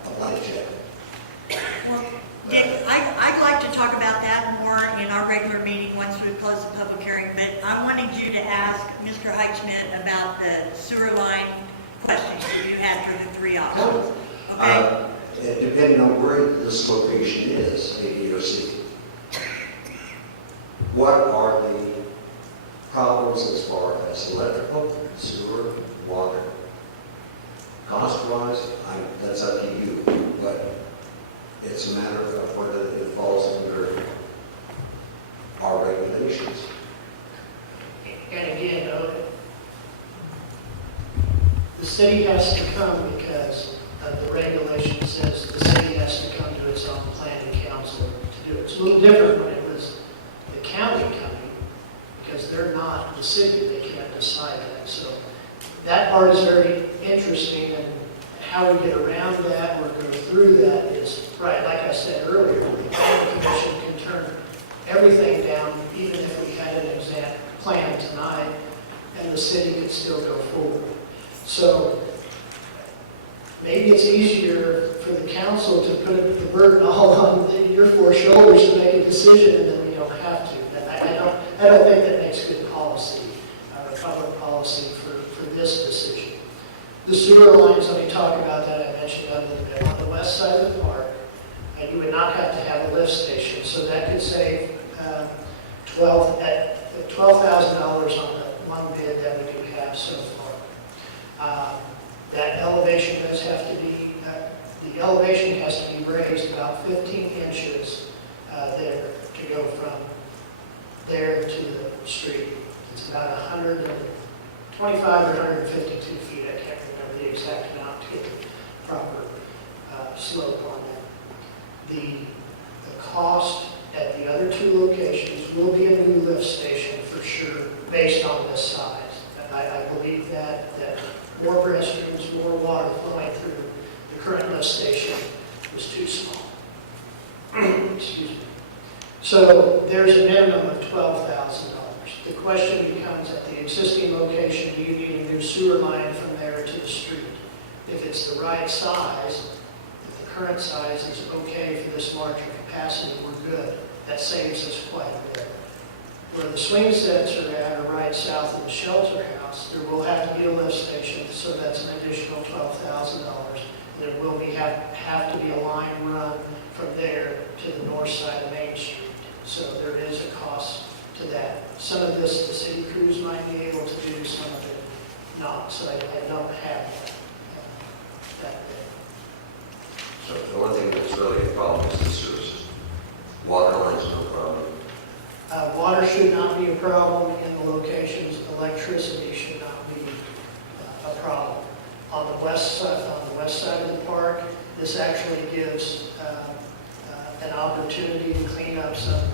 a blank check. Well, Dick, I'd like to talk about that more in our regular meeting once we close the public hearing, but I wanted you to ask Mr. Heichman about the sewer line questions that you had for the three options. Okay? Depending on where this location is, A, B, or C, what are the problems as far as electrical, sewer, water? Cost-wise, that's up to you, but it's a matter of whether it falls under our regulations. And again, the city has to come because the regulation says the city has to come to its own planning council to do it. It's a little different when it was the county coming, because they're not the city, they can't decide that. So that part is very interesting, and how we get around that or go through that is, right, like I said earlier, the planning commission can turn everything down, even if we had an exact plan tonight, and the city could still go forward. So maybe it's easier for the council to put the burden all on your four shoulders to make a decision, and then we don't have to. I don't think that makes good policy, public policy for this decision. The sewer lines, let me talk about that. I mentioned on the west side of the park, and you would not have to have a lift station, so that could save $12,000 on the one bid that we do have so far. That elevation does have to be, the elevation has to be raised about 15 inches there to go from there to the street. It's about 125 or 152 feet. I can't remember the exact amount to get the proper slope on that. The cost at the other two locations will be a new lift station for sure, based on this size. And I believe that more restrooms, more water flowing through the current lift station was too small. Excuse me. So there's a minimum of $12,000. The question becomes, at the existing location, do you need a new sewer line from there to the street? If it's the right size, if the current size is okay for this larger capacity, we're good. That saves us quite a bit. Where the swing sets are at, or right south of the shelter house, there will have to be a lift station, so that's an additional $12,000. There will have to be a line run from there to the north side of Main Street. So there is a cost to that. Some of this the city crews might be able to do, some of it not. So I don't have that there. So the only thing that's really a problem is the sewer system. Water lines, no problem. Water should not be a problem in the locations. Electricity should not be a problem. On the west side of the park, this actually gives an opportunity to clean up some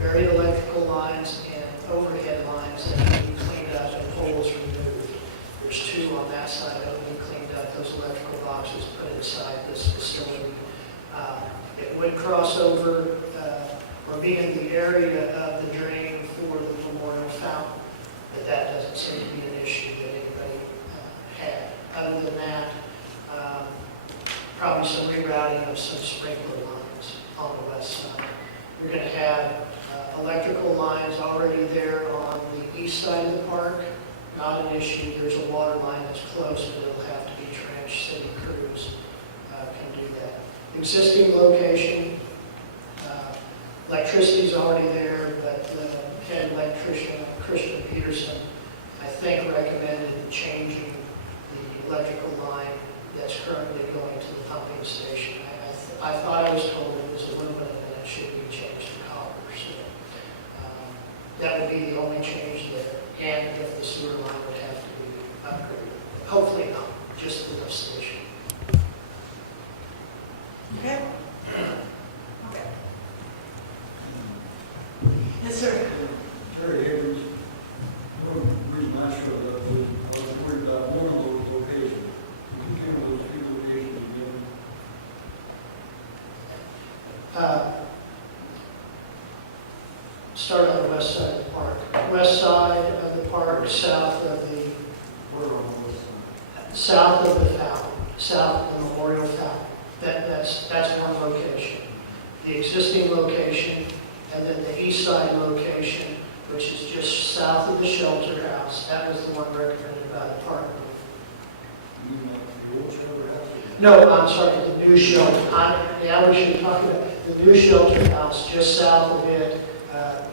buried electrical lines and overhead lines that need to be cleaned up and poles removed. There's two on that side that will be cleaned up, those electrical boxes put inside this facility. It would cross over or be in the area of the drain for the memorial fountain, but that doesn't seem to be an issue that anybody had. Other than that, probably some rerouting of some sprinkler lines on the west side. You're going to have electrical lines already there on the east side of the park. Not an issue. There's a water line that's close, but it'll have to be trenched. City crews can do that. Existing location, electricity's already there, but the head electrician, Christian Peterson, I think recommended changing the electrical line that's currently going to the pumping station. I thought I was told it was aluminum and it should be changed to copper. So that would be the only change there. And if the sewer line would have to be upgraded. Hopefully not, just the lift station. Okay? Okay. Yes, sir. Terry Evans, one reason I showed up was I was worried about one of those locations. Can you give me those two locations again? Start on the west side of the park. West side of the park, south of the Where on the west side? south of the fountain, south of the memorial fountain. That's one location. The existing location, and then the east side location, which is just south of the shelter house. That was the one recommended by the park. You mean like the old shelter house? No, I'm sorry, the new shelter. Yeah, we should talk about the new shelter house, just south of it.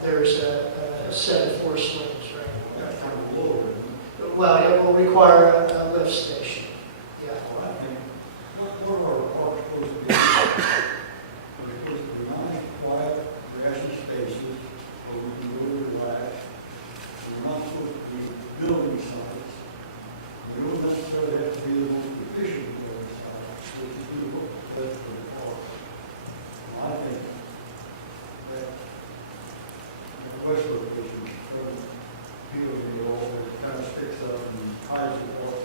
There's a set of 4 swings, right? That's kind of lower, isn't it? Well, it will require a lift station. Yeah. Well, I think, what are our parks supposed to be? Are they supposed to be nice, quiet, grassy spaces where we can really relax? We're not supposed to be building sites. We don't necessarily have to be the most efficient building sites, which is do what's best for the park. I think that the west location doesn't feel to me all, it kind of sticks up and hides the park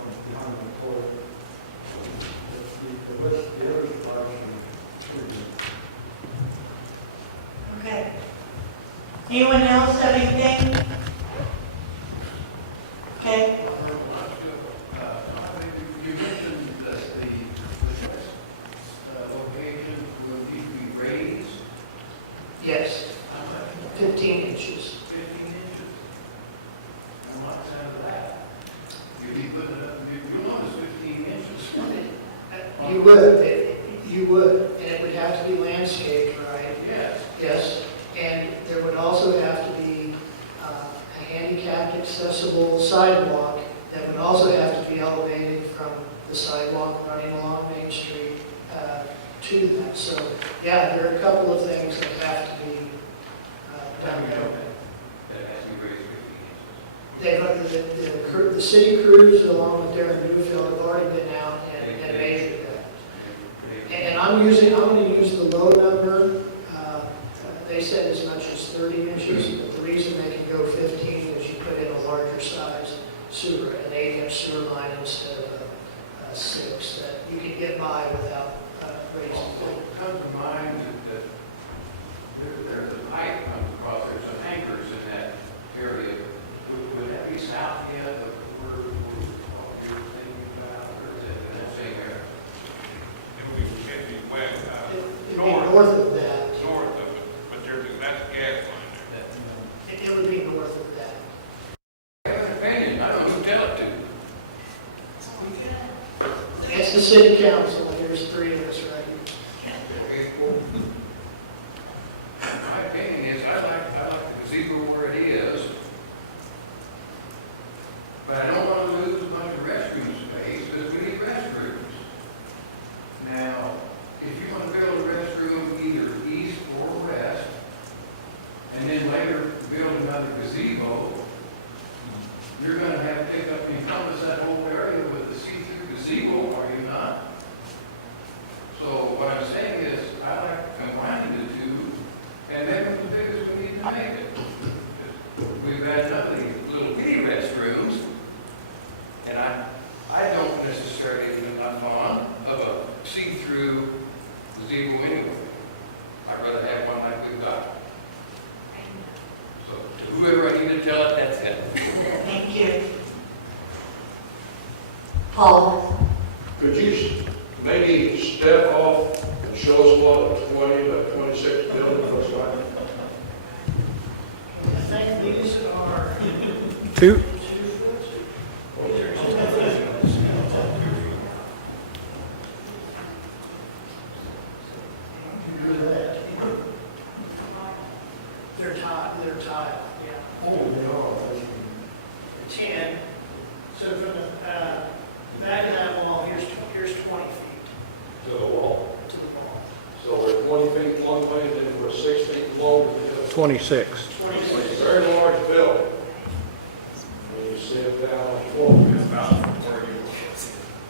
from behind the toilet. The west, the other spots are pretty good. Okay. Anyone else have anything? Okay. You mentioned that the west location would need to be raised. Yes, How much? 15 inches. 15 inches. And what's under that? You'd be putting it up, you notice 15 inches. You would, and it would have to be landscaped, right? Yes. Yes, and there would also have to be a handicapped accessible sidewalk that would also have to be elevated from the sidewalk running along Main Street to that. So, yeah, there are a couple of things that have to be done. That has to be raised 15 inches. The city crews, along with Darren Newfield, have already been out and measured that. And I'm going to use the low number. They said as much as 30 inches, but the reason they can go 15 is you put in a larger size sewer, an 8-inch sewer line instead of a 6, that you can get by without raising Also, it. it comes to mind that there's a pipe comes across, there's some anchors in that area. Would that be south yet of where you're thinking about, or is it in that same area? It would be west, It'd be north of that. north of it, but that's a gas line there. It would be north of that. I have an opinion, I don't know who to tell it to. It's the city council, and there's 3 of us right here. My opinion is, I like the gazebo where it is, but I don't want to lose a bunch of restroom space, because we need restrooms. Now, And I don't necessarily, even I'm fond of a see-through gazebo anyway. I'd rather have one like we've got. So to whoever I need to tell it, that's it. Thank you. Paul? Could you maybe step off and show us what a 20 by 26 building looks like? I think these are Two, They're tile, yeah. Oh, they are. 10. So from the back of that wall, here's 20 feet To the wall. to the wall. So we're 20 feet one way, then we're 6 feet long to the other. 26. It's a very large building. When you see it down on the floor.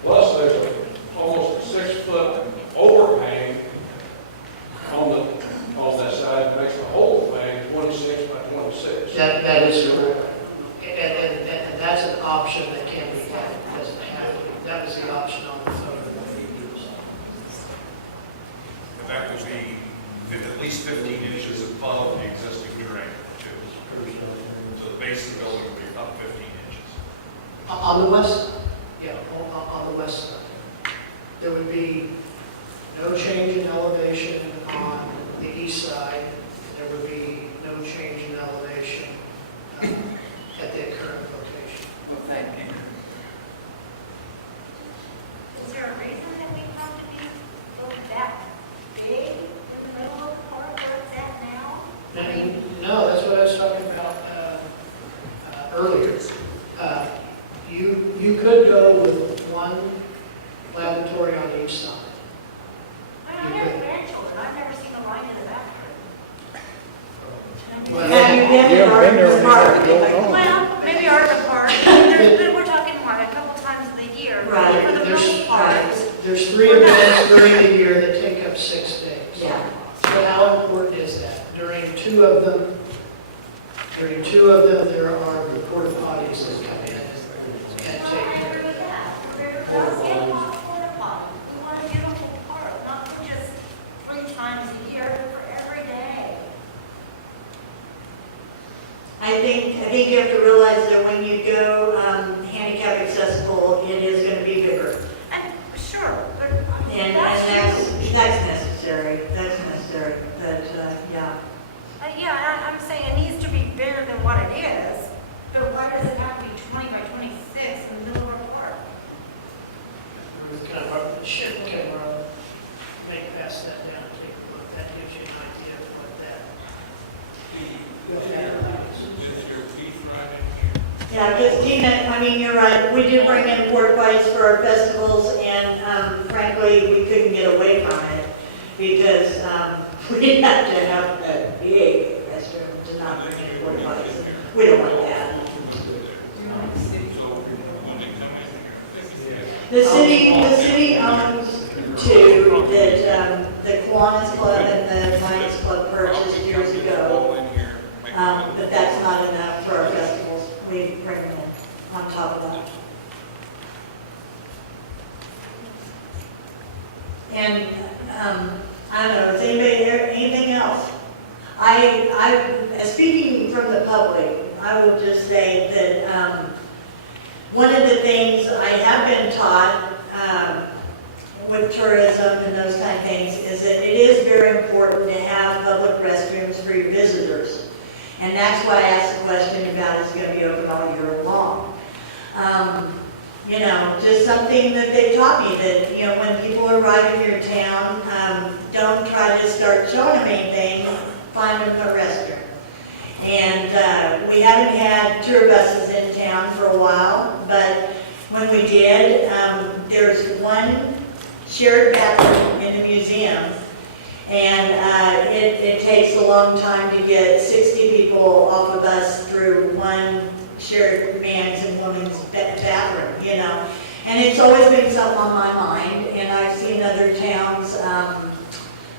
Plus, there's almost a 6-foot overhang on that side, makes the whole thing 26 by 26. That is correct. And that's an option that can be had. It doesn't have to be. That was the option on the photo that we used. But that would be at least 15 inches above the existing drain, too. So the base of the building would be about 15 inches. On the west, yeah, on the west side. There would be no change in elevation on the east side. There would be no change in elevation at the current location. Is there a reason that we have to be so that big in the middle of the park where it's at now? I mean, No, that's what I was talking about earlier. You could go with one lavatory on each side. I have grandchildren, I've never seen a line in the bathroom. Well, Have you been You to haven't been there Arden when Park? you were going on. Well, maybe Arden Park, but we're talking what, a couple times a year. Right. For the most part. There's 3 events during the year that take up 6 days. Yeah. But how important is that? During two of them, there are the porta potties that come in and take care of it. Let's get them off porta potties. We want a beautiful park, not for just 3 times a year, but for every day. I think you have to realize that when you go handicap accessible, it is going to be bigger. And sure, but And that's necessary, but, yeah. Yeah, I'm saying it needs to be bigger than what it is, but why does it have to be 20 by 26 in the middle of a park? Ruth, kind of up the ship camera, make pass that down, take a look. That gives you an idea of what that allows. Is your teeth right in here? Yeah, because Tina, I mean, you're right, we do bring in porta potties for our festivals, and frankly, we couldn't get away from it, because we have to have a big restroom to not bring in porta potties. We don't want that. The city owns 2 that the Kiwanis Club and the Lions Club purchased years ago. But that's not enough for our festivals. We bring them in on top of that. And, I don't know, is anybody, anything else? Speaking from the public, I will just say that, one of the things I have been taught, with tourism and those kind of things, is that it is very important to have public restrooms for your visitors. And that's why I asked the question about is it going to be open all year long. You know, just something that they taught me that, you know, when people arrive in your town, don't try to start showing them anything, find them a restroom. And we haven't had tour buses in town for a while, but when we did, there's one shared bathroom in the museum. And it takes a long time to get 60 people off a bus through one shared man's and woman's bathroom, you know. And it's always been something on my mind, and I've seen other towns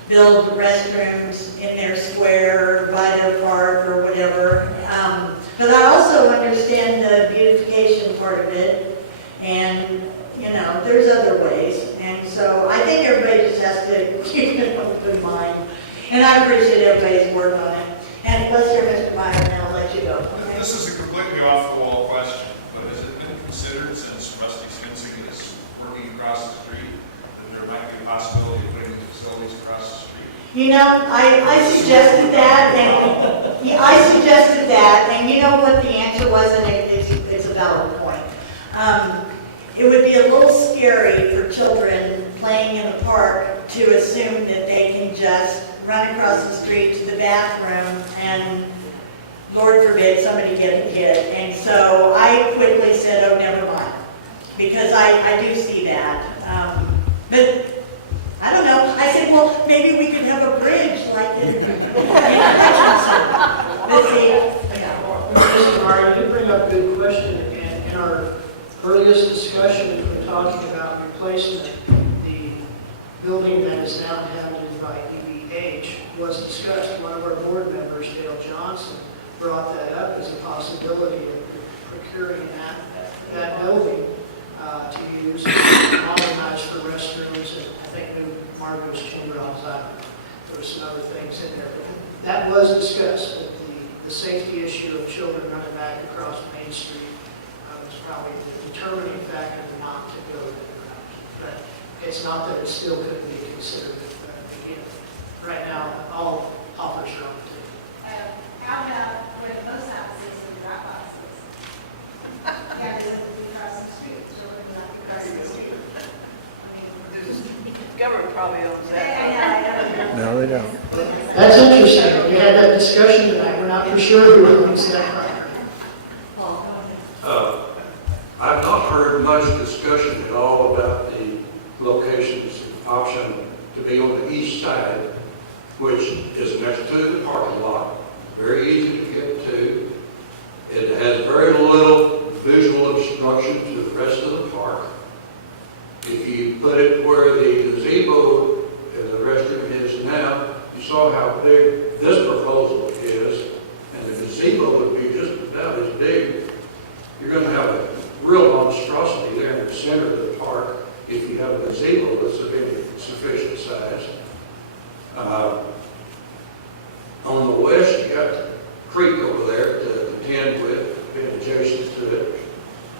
build restrooms in their square, by their park, or whatever. But I also understand the beautification part of it, And, you know, there's other ways. And so I think everybody just has to keep it in mind. And I appreciate everybody's work on it. And let's hear Mr. Meyer, and I'll let you go. Okay? This is a completely off-the-wall question, but has it been considered, since Rusty Fencing is working across the street, that there might be a possibility of putting the facilities across the street? You know, I suggested that, and yeah, I suggested that, and you know what the answer was, and it's a valid point. It would be a little scary for children playing in the park to assume that they can just run across the street to the bathroom and, Lord forbid, somebody get hit. And so I quickly said, oh, never mind, because I do see that. But I don't know. I said, well, maybe we could have a bridge like this. Let's see. Yeah. Mr. Meyer, you bring up a good question, and in our earliest discussion, we were talking about replacement. The building that is now inhabited by EBH was discussed. One of our board members, Dale Johnson, brought that up as a possibility of procuring that building to use, modernized for restrooms, and I think new Margot's chamber outside. There were some other things in there. But that was discussed, but the safety issue of children running back across Main Street was probably the determining factor not to go that route. But it's not that it still couldn't be considered again. Right now, all offers are on the table. How about where the post office is and drop boxes? Yeah, they would be across the street, children would not be crossing the street. Government probably owns Yeah, No, they don't. That's interesting. We had that discussion tonight. We're not for sure who owns that property. I've not heard much discussion at all about the locations option to be on the east side, which is next to the parking lot. Very easy to get to. It has very little visual obstruction to the rest of the park. If you put it where the gazebo and the restroom is now, you saw how big this proposal is, and the gazebo would be just about as big. You're going to have a real monstrosity there in the center of the park if you have a gazebo that's of any sufficient size. On the west, you got the creek over there to contend with, being adjacent to it,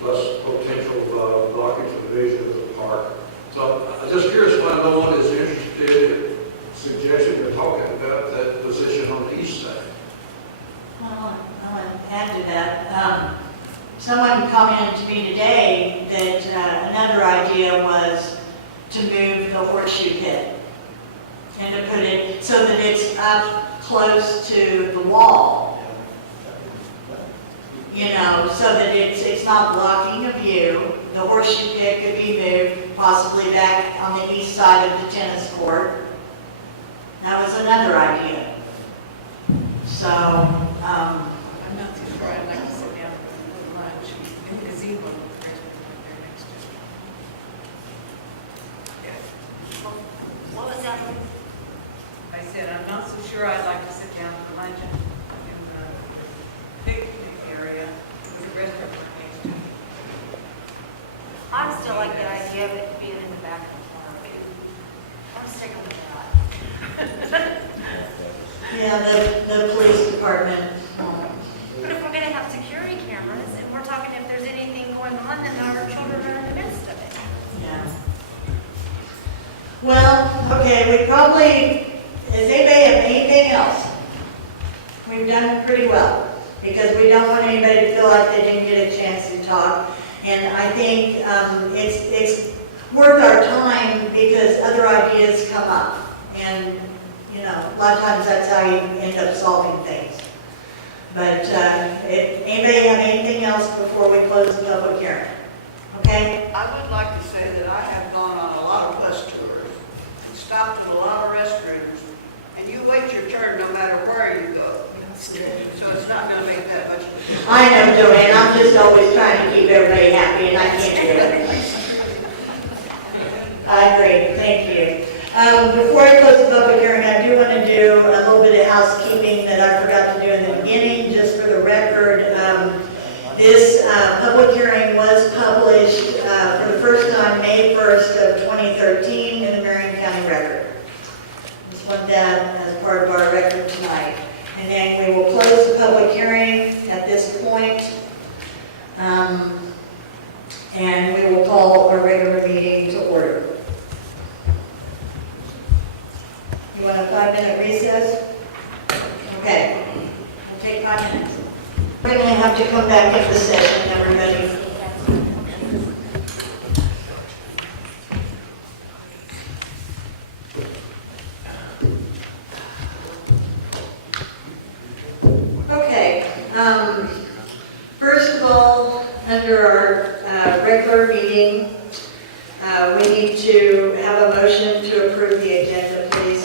plus potential blockage of vision of the park. So I'm just curious why no one is interested in suggesting or talking about that position on the east side. Well, I want to add to that. Someone commented to me today that another idea was to move the horseshoe pit and to put it so that it's up close to the wall, you know, so that it's not blocking a view. The horseshoe pit could be moved possibly back on the east side of the tennis court. That was another idea. So, I'm not too sure I'd like to sit down for lunch in the gazebo. There next to it. What was that? I said, I'm not so sure I'd like to sit down for lunch in the picnic area with the restaurant next to it. I still like the idea of it being in the back of the park. I'm sticking with that. yeah, the police department. But if we're going to have security cameras, and we're talking if there's anything going on, then our children are in the midst of it. Yeah. Well, okay, we probably, does anybody have anything else? We've done pretty well, because we don't want anybody to feel like they didn't get a chance to talk. And I think it's worth our time because other ideas come up. And, you know, a lot of times that's how you end up solving things. But if anybody have anything else before we close the public hearing? Okay? I would like to say that I have gone on a lot of bus tours and stopped at a lot of restrooms, and you wait your turn no matter where you go. So it's not going to make that much of a difference. I know, Joanne, I'm just always trying to keep everybody happy, and I can't do it. I agree, thank you. Before I close the public hearing, I do want to do a little bit of housekeeping that I forgot to do in the beginning, just for the record. This public hearing was published 21st of 2013 in the Marion County Record. Just want that as part of our record tonight. And then we will close the public hearing at this point. And we will call our regular meeting to order. You want a 5-minute recess? Okay, we'll take 5 minutes. We're going to have to come back into session, everybody. Okay, first of all, under our regular meeting, we need to have a motion to approve the agenda, please.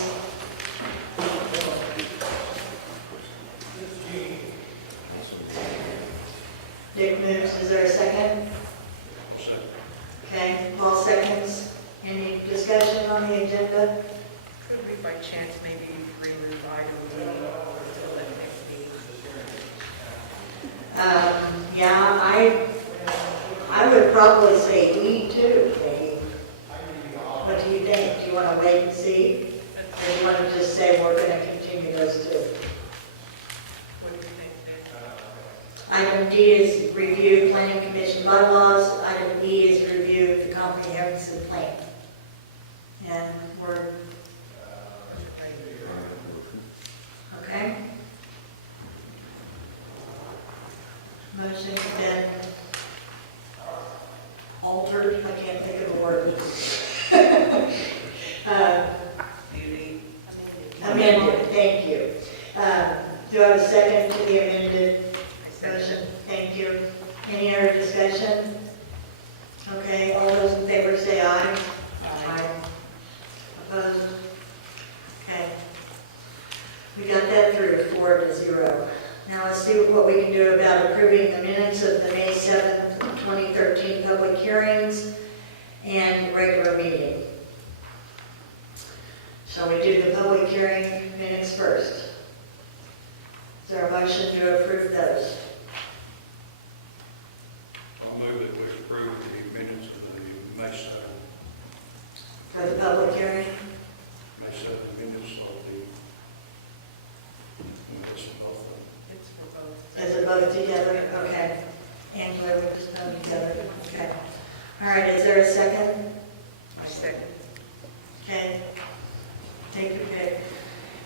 Dick moves, is there a second? Okay, Paul seconds. Any discussion on the agenda? Could we by chance maybe remove item E until the next meeting? Yeah, I would probably say E too, maybe. What do you think? Do you want to wait and see? Or do you want to just say we're going to continue those two? What do you think, Dick? Item D is review planning commission bylaws. Item E is review the comprehensive plan. And we're, okay? Motion has been altered, I can't think of a word. Amended, thank you. Do I have a second to the amended motion? Thank you. Any other discussion? Okay, all those in favor say aye. Aye. Opposed? Okay. We got that through 4-0. Now let's see what we can do about approving the minutes of the May 7th, 2013 public hearings and regular meeting. Shall we do the public hearing minutes first? Is there a motion to approve those? I'll move that we approve the minutes of the May 7th, For the public hearing? May 7th minutes of the, it's both of them. It's for both. Is it both together? Okay. Angela, we just done together. Okay. All right, is there a second? My second. Okay. Take your pick.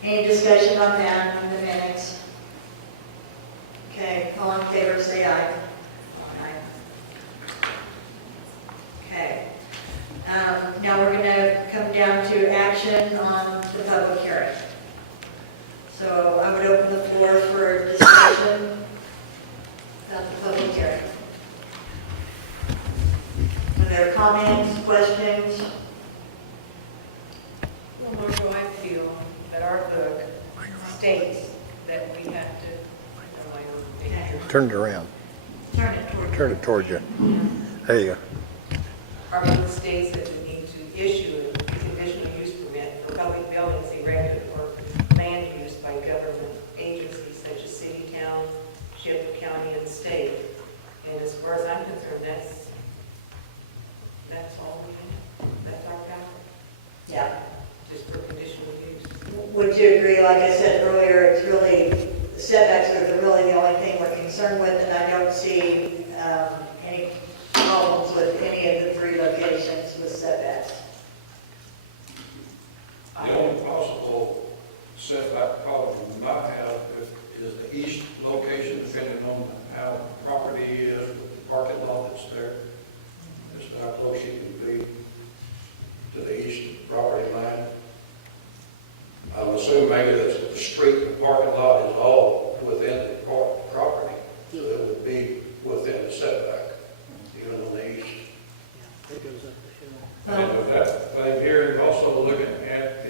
Any discussion on that, on the minutes? Okay, all in favor, say aye. Aye. Okay. Now we're going to come down to action on the public hearing. So I would open the floor for discussion about the public hearing. Are there comments, questions? Well, nor do I feel that our book states that we have to, Turn it around. Turn it toward. Turn it towards you. There you go. our book states that we need to issue a conditional use permit for public buildings erected for land use by government agencies such as city, town, ship, county, and state. And as far as I'm concerned, that's all we have. That's our power, Yeah. just for conditional use. Would you agree, like I said earlier, it's really, setbacks are really the only thing we're concerned with, and I don't see any problems with any of the 3 locations with setbacks. The only possible setback problem we might have is the east location, depending on how the property is, with the parking lot that's there. As to how close you can be to the east property line. I would assume maybe that the street and the parking lot is all within the property, so it would be within the setback, even on the east. And with that thing here, and also looking at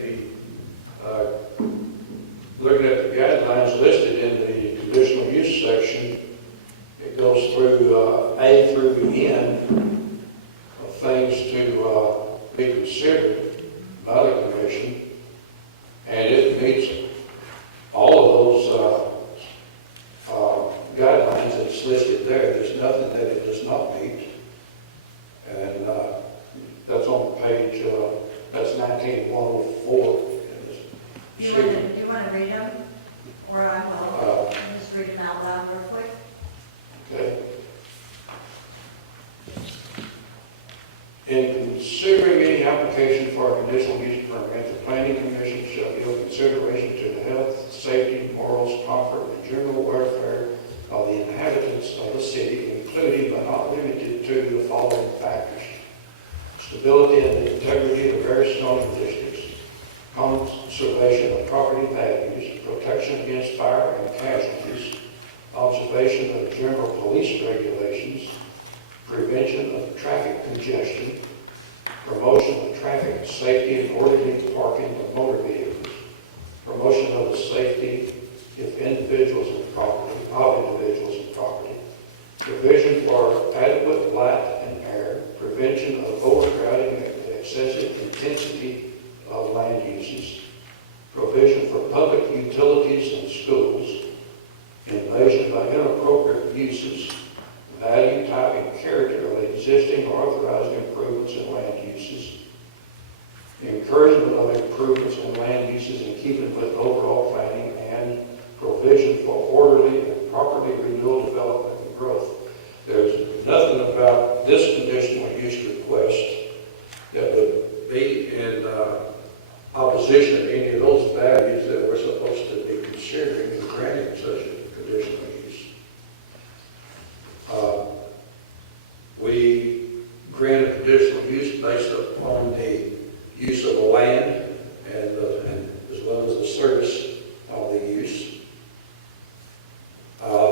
the guidelines listed in the conditional use section, it goes through A through the N of things to be considered by the commission, and it meets all of those guidelines that's listed there. There's nothing that it does not meet, and that's on page, that's 19104. Do you want to read them? Or I will just read them out loud real quick? Okay. In considering any application for a conditional use permit, the planning commission shall give consideration to the health, safety, morals, comfort, and general welfare of the inhabitants of the city, including but not limited to the following factors: stability and integrity of various zoning districts, conservation of property values, protection against fire and casualties, observation of general police regulations, prevention of traffic congestion, promotion of traffic safety and orderly parking of motor vehicles, promotion of the safety of individuals and property, provision for adequate light and air, prevention of overcrowding and excessive intensity of land uses, provision for public utilities and schools, invasion by inappropriate uses, value, type, and character of existing or authorized improvements in land uses, encouragement of improvements in land uses in keeping with overall planning, and provision for orderly and properly renewal development and growth. There's nothing about this conditional use request that would be in opposition to any of those values that we're supposed to be considering in granting such a conditional use. We grant a conditional use based upon the use of the land and as well as the service of the use.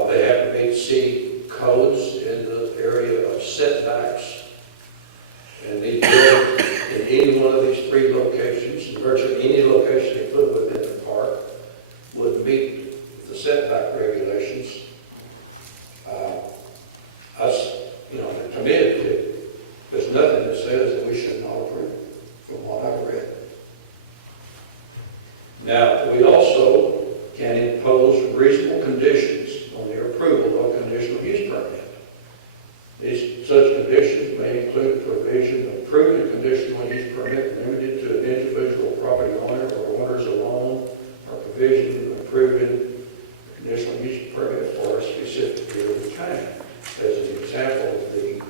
They have to meet city codes in the area of setbacks. And these buildings in any one of these three locations, and virtually any location they put within the park, would meet the setback regulations. To me, there's nothing that says that we should not approve from what I've read. Now, we also can impose reasonable conditions on the approval of a conditional use permit. Such conditions may include provision of approved a conditional use permit limited to an individual property owner or owners alone, or provision of approving a conditional use permit for a specific period of time. As an example of the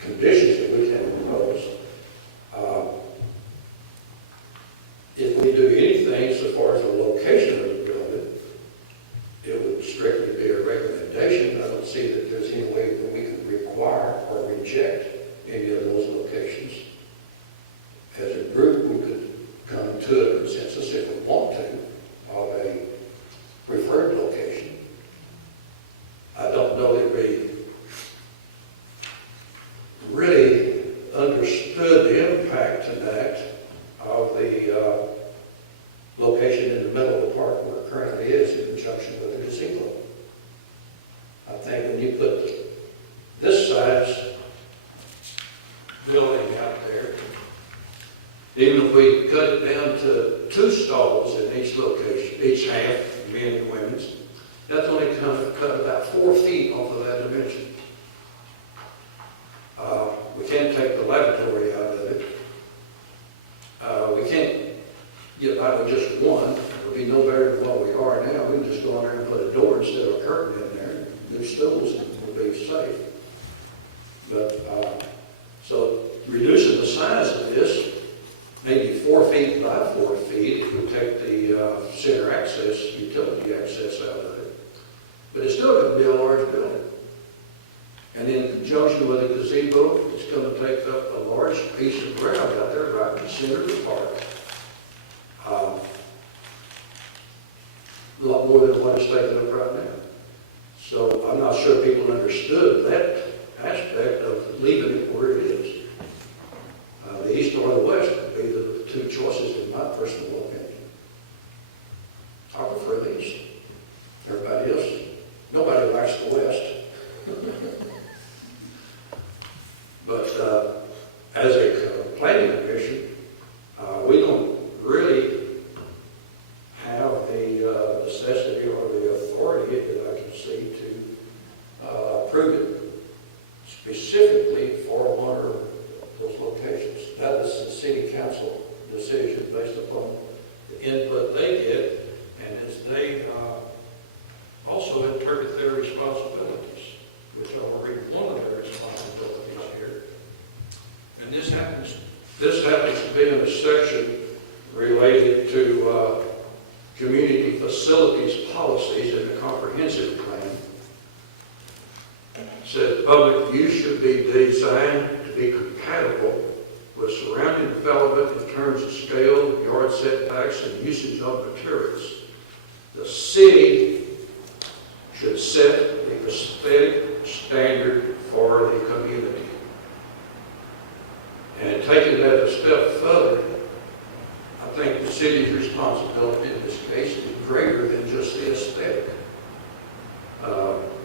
conditions that we can impose, if we do anything so far as the location of the building, it would strictly be a recommendation. I don't see that there's any way that we could require or reject any of those locations. As a group, we could come to a consensus if we want to of a preferred location. I don't know that we really understood the impact tonight of the location in the middle of the park where it currently is in conjunction with the gazebo. I think when you put this size building out there, even if we cut it down to 2 stalls in each location, each half, men and women's, that's only cut about 4 feet off of that dimension. We can't take the lavatory out of it. We can't get by with just one. It'll be no better than what we are now. We can just go in there and put a door instead of a curtain in there, new stools, and we'll be safe. But, so reducing the size of this, maybe 4 feet by 4 feet, if we take the center access, utility access out of it. But it's still going to be a large building. And in conjunction with the gazebo, it's going to take up a large piece of ground out there right in the center of the park. A lot more than what it's taking up right now. So I'm not sure people understood that aspect of leaving it where it is. The east or the west would be the 2 choices in my personal opinion. I prefer the east. Everybody else, nobody likes the west. But as a planning commission, we don't really have the necessity or the authority that I can see to approve it specifically for one of those locations. That is city council decision based upon the input they get, and as they also interpret their responsibilities, which I'll read one of their responsibilities here. And this happens to be in a section related to community facilities policies in the comprehensive plan. It said public use should be designed to be compatible with surrounding development in terms of scale, yard setbacks, and usage of materials. The city should set the aesthetic standard for the community. And taking that a step further, I think the city's responsibility in this case is greater than just the aesthetic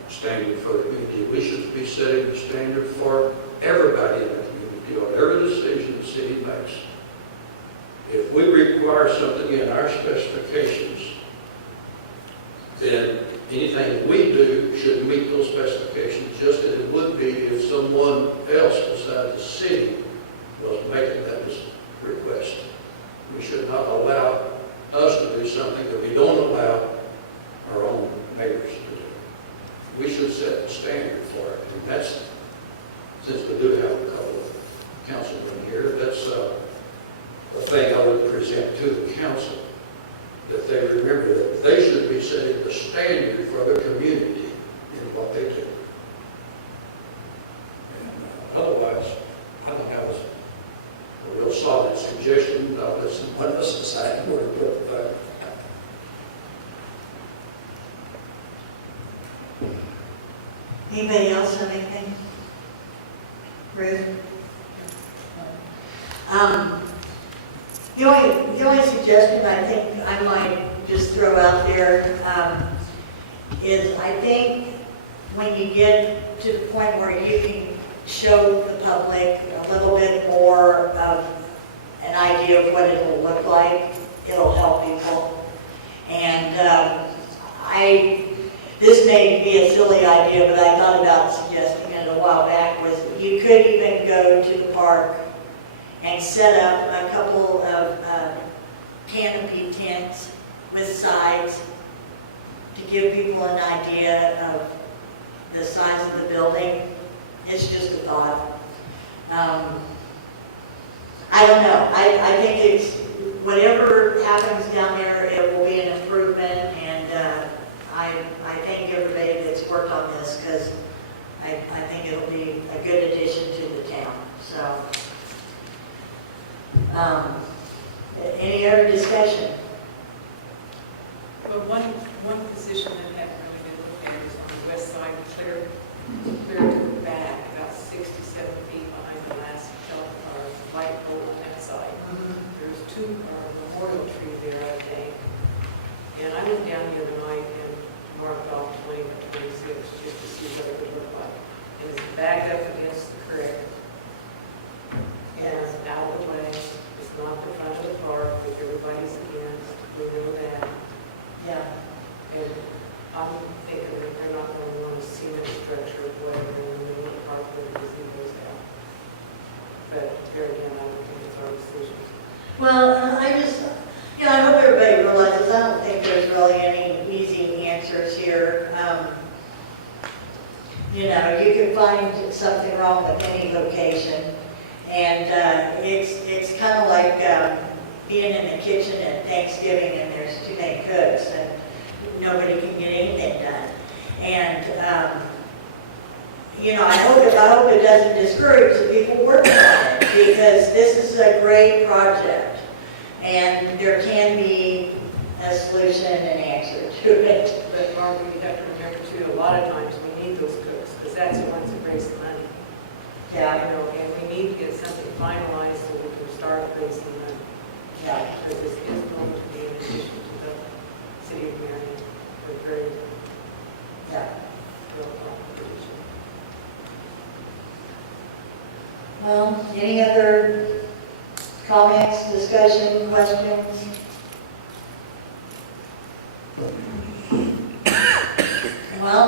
standard for the community. We should be setting the standard for everybody in the community on every decision the city makes. If we require something in our specifications, then anything we do should meet those specifications, just as it would be if someone else besides the city was making that request. We should not allow us to do something that we don't allow our own neighbors to do. We should set the standard for it. And that's, since we do have a couple of councilmen here, that's the thing I would present to the council, that they remember that they should be setting the standard for the community in what they do. And otherwise, I don't have a real solid suggestion. I'll let someone else decide where to put that. Anybody else have anything? Ruth? The only suggestion I think I might just throw out there is I think when you get to the point where you can show the public a little bit more of an idea of what it'll look like, it'll help people. And this may be a silly idea, but I thought about suggesting it a while back, was you could even go to the park and set up a couple of canopy tents with sides to give people an idea of the size of the building. It's just a thought. I don't know. I think it's, whatever happens down there, it will be an improvement, and I thank everybody that's worked on this, because I think it'll be a good addition to the town. So, any other discussion? Well, one position that hadn't really been looked at is on the west side, clear to the back, about 6 to 7 feet behind the last light pole on that side. There's two memorial tree there, I think. And I went down the other night and marked off 20 to 26 just to see what it would look like. And it's back up against the creek. And it's out of the way. It's not the front of the park that everybody's against. We know that. Yeah. And I'm thinking that they're not going to want a cement structure or whatever in the middle of the park where the gazebo's out. But there again, I don't think it's our decision. Well, I just, I hope everybody realizes I don't think there's really any easy answers here. You can find something wrong with any location, and it's kind of like being in the kitchen at Thanksgiving and there's too many cooks and nobody can get anything done. And I hope it doesn't discourage the people working on it, because this is a great project, and there can be a solution and answer to it. But Barbara, you have to remember too, a lot of times we need those cooks, because that's the ones that raise the money. Yeah. And we need to get something finalized so we can start raising money. Yeah. Because this is going to be in addition to the city of Marion, a very real competition. Well, any other comments, discussion, questions? Well,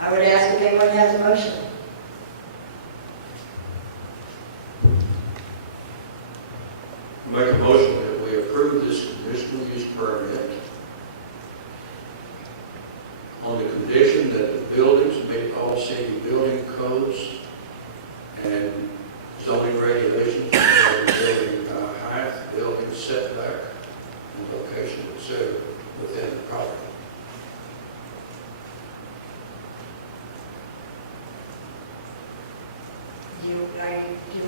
I would ask if anyone has a motion. make a motion that we approve this conditional use permit on the condition that the buildings meet all city building codes and zoning regulations regarding building height, building setback, and location, etc. within the property. Do you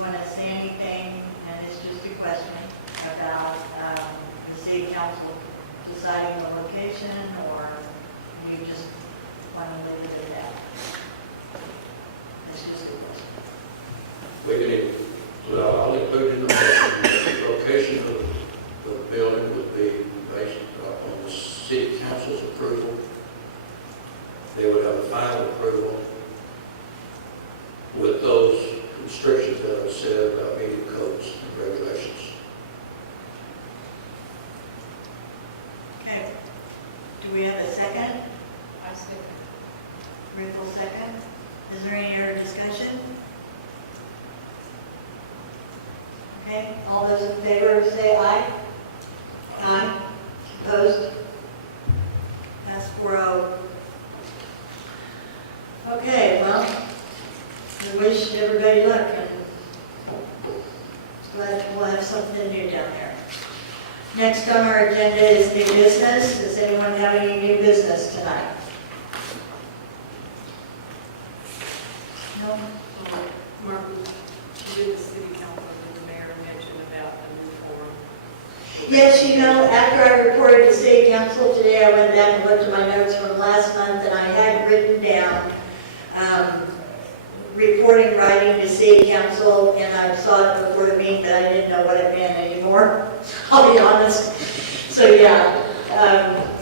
want to say anything, and it's just a question, about the city council deciding the location, or you just want to leave it at that? It's just a question. We can even, well, I'll include in the motion that the location of the building would be based on the city council's approval. They would have a final approval with those restrictions that I said about meeting codes and regulations. Okay. Do we have a second? I second. Rick will second. Is there any other discussion? Okay, all those in favor say aye. Aye. Opposed? Pass 4-0. Okay, well, we wish everybody luck, and glad we'll have something new down there. Next on our agenda is new business. Does anyone have any new business tonight? No? Mark, did the city council, did the mayor mention about the new form? Yes, you know, after I reported to city council today, I went back and looked at my notes from last month, and I had written down reporting writing to city council, and I saw it before the meeting, but I didn't know what it meant anymore, I'll be honest. So yeah,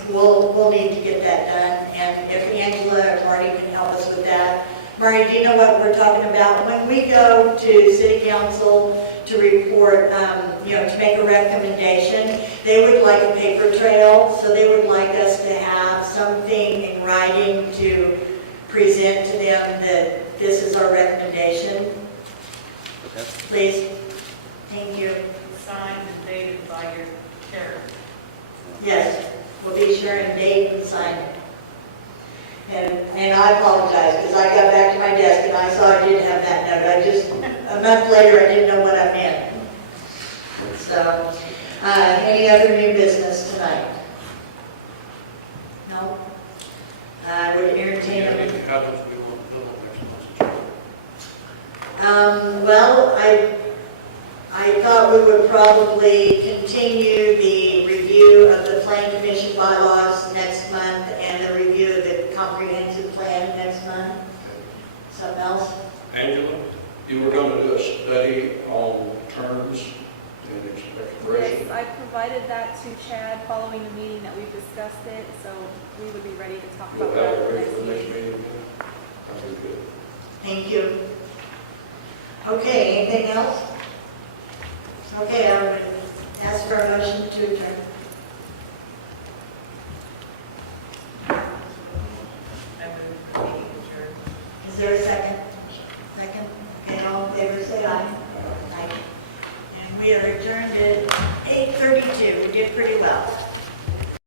we'll need to get that done, and if Angela or Marty can help us with that. Marty, do you know what we're talking about? When we go to city council to report, to make a recommendation, they would like a paper trail, so they would like us to have something in writing to present to them that this is our recommendation. Please. Thank you. Signed and dated by your chair. Yes, we'll be sure and date and sign it. And I apologize, because I got back to my desk and I saw I didn't have that note. A month later, I didn't know what I meant. So, any other new business tonight? No? I would entertain a... How much we want to build next month's Well, I thought we would probably continue the review of the Plan Commission bylaws next month and the review of the comprehensive plan next month. Something else? Angela, you were going to do a study on terms and expiration. Yes, I provided that to Chad following the meeting that we discussed it, so we would be ready to talk You'll about have that it ready next for the next meeting. meeting? That'd be good. Thank you. Okay, anything else? Okay, I would ask for a motion to adjourn. I move the meeting adjourned. Is there a second? Second? Okay, all in favor, say aye. Aye. And we are adjourned at 8:32. We did pretty well.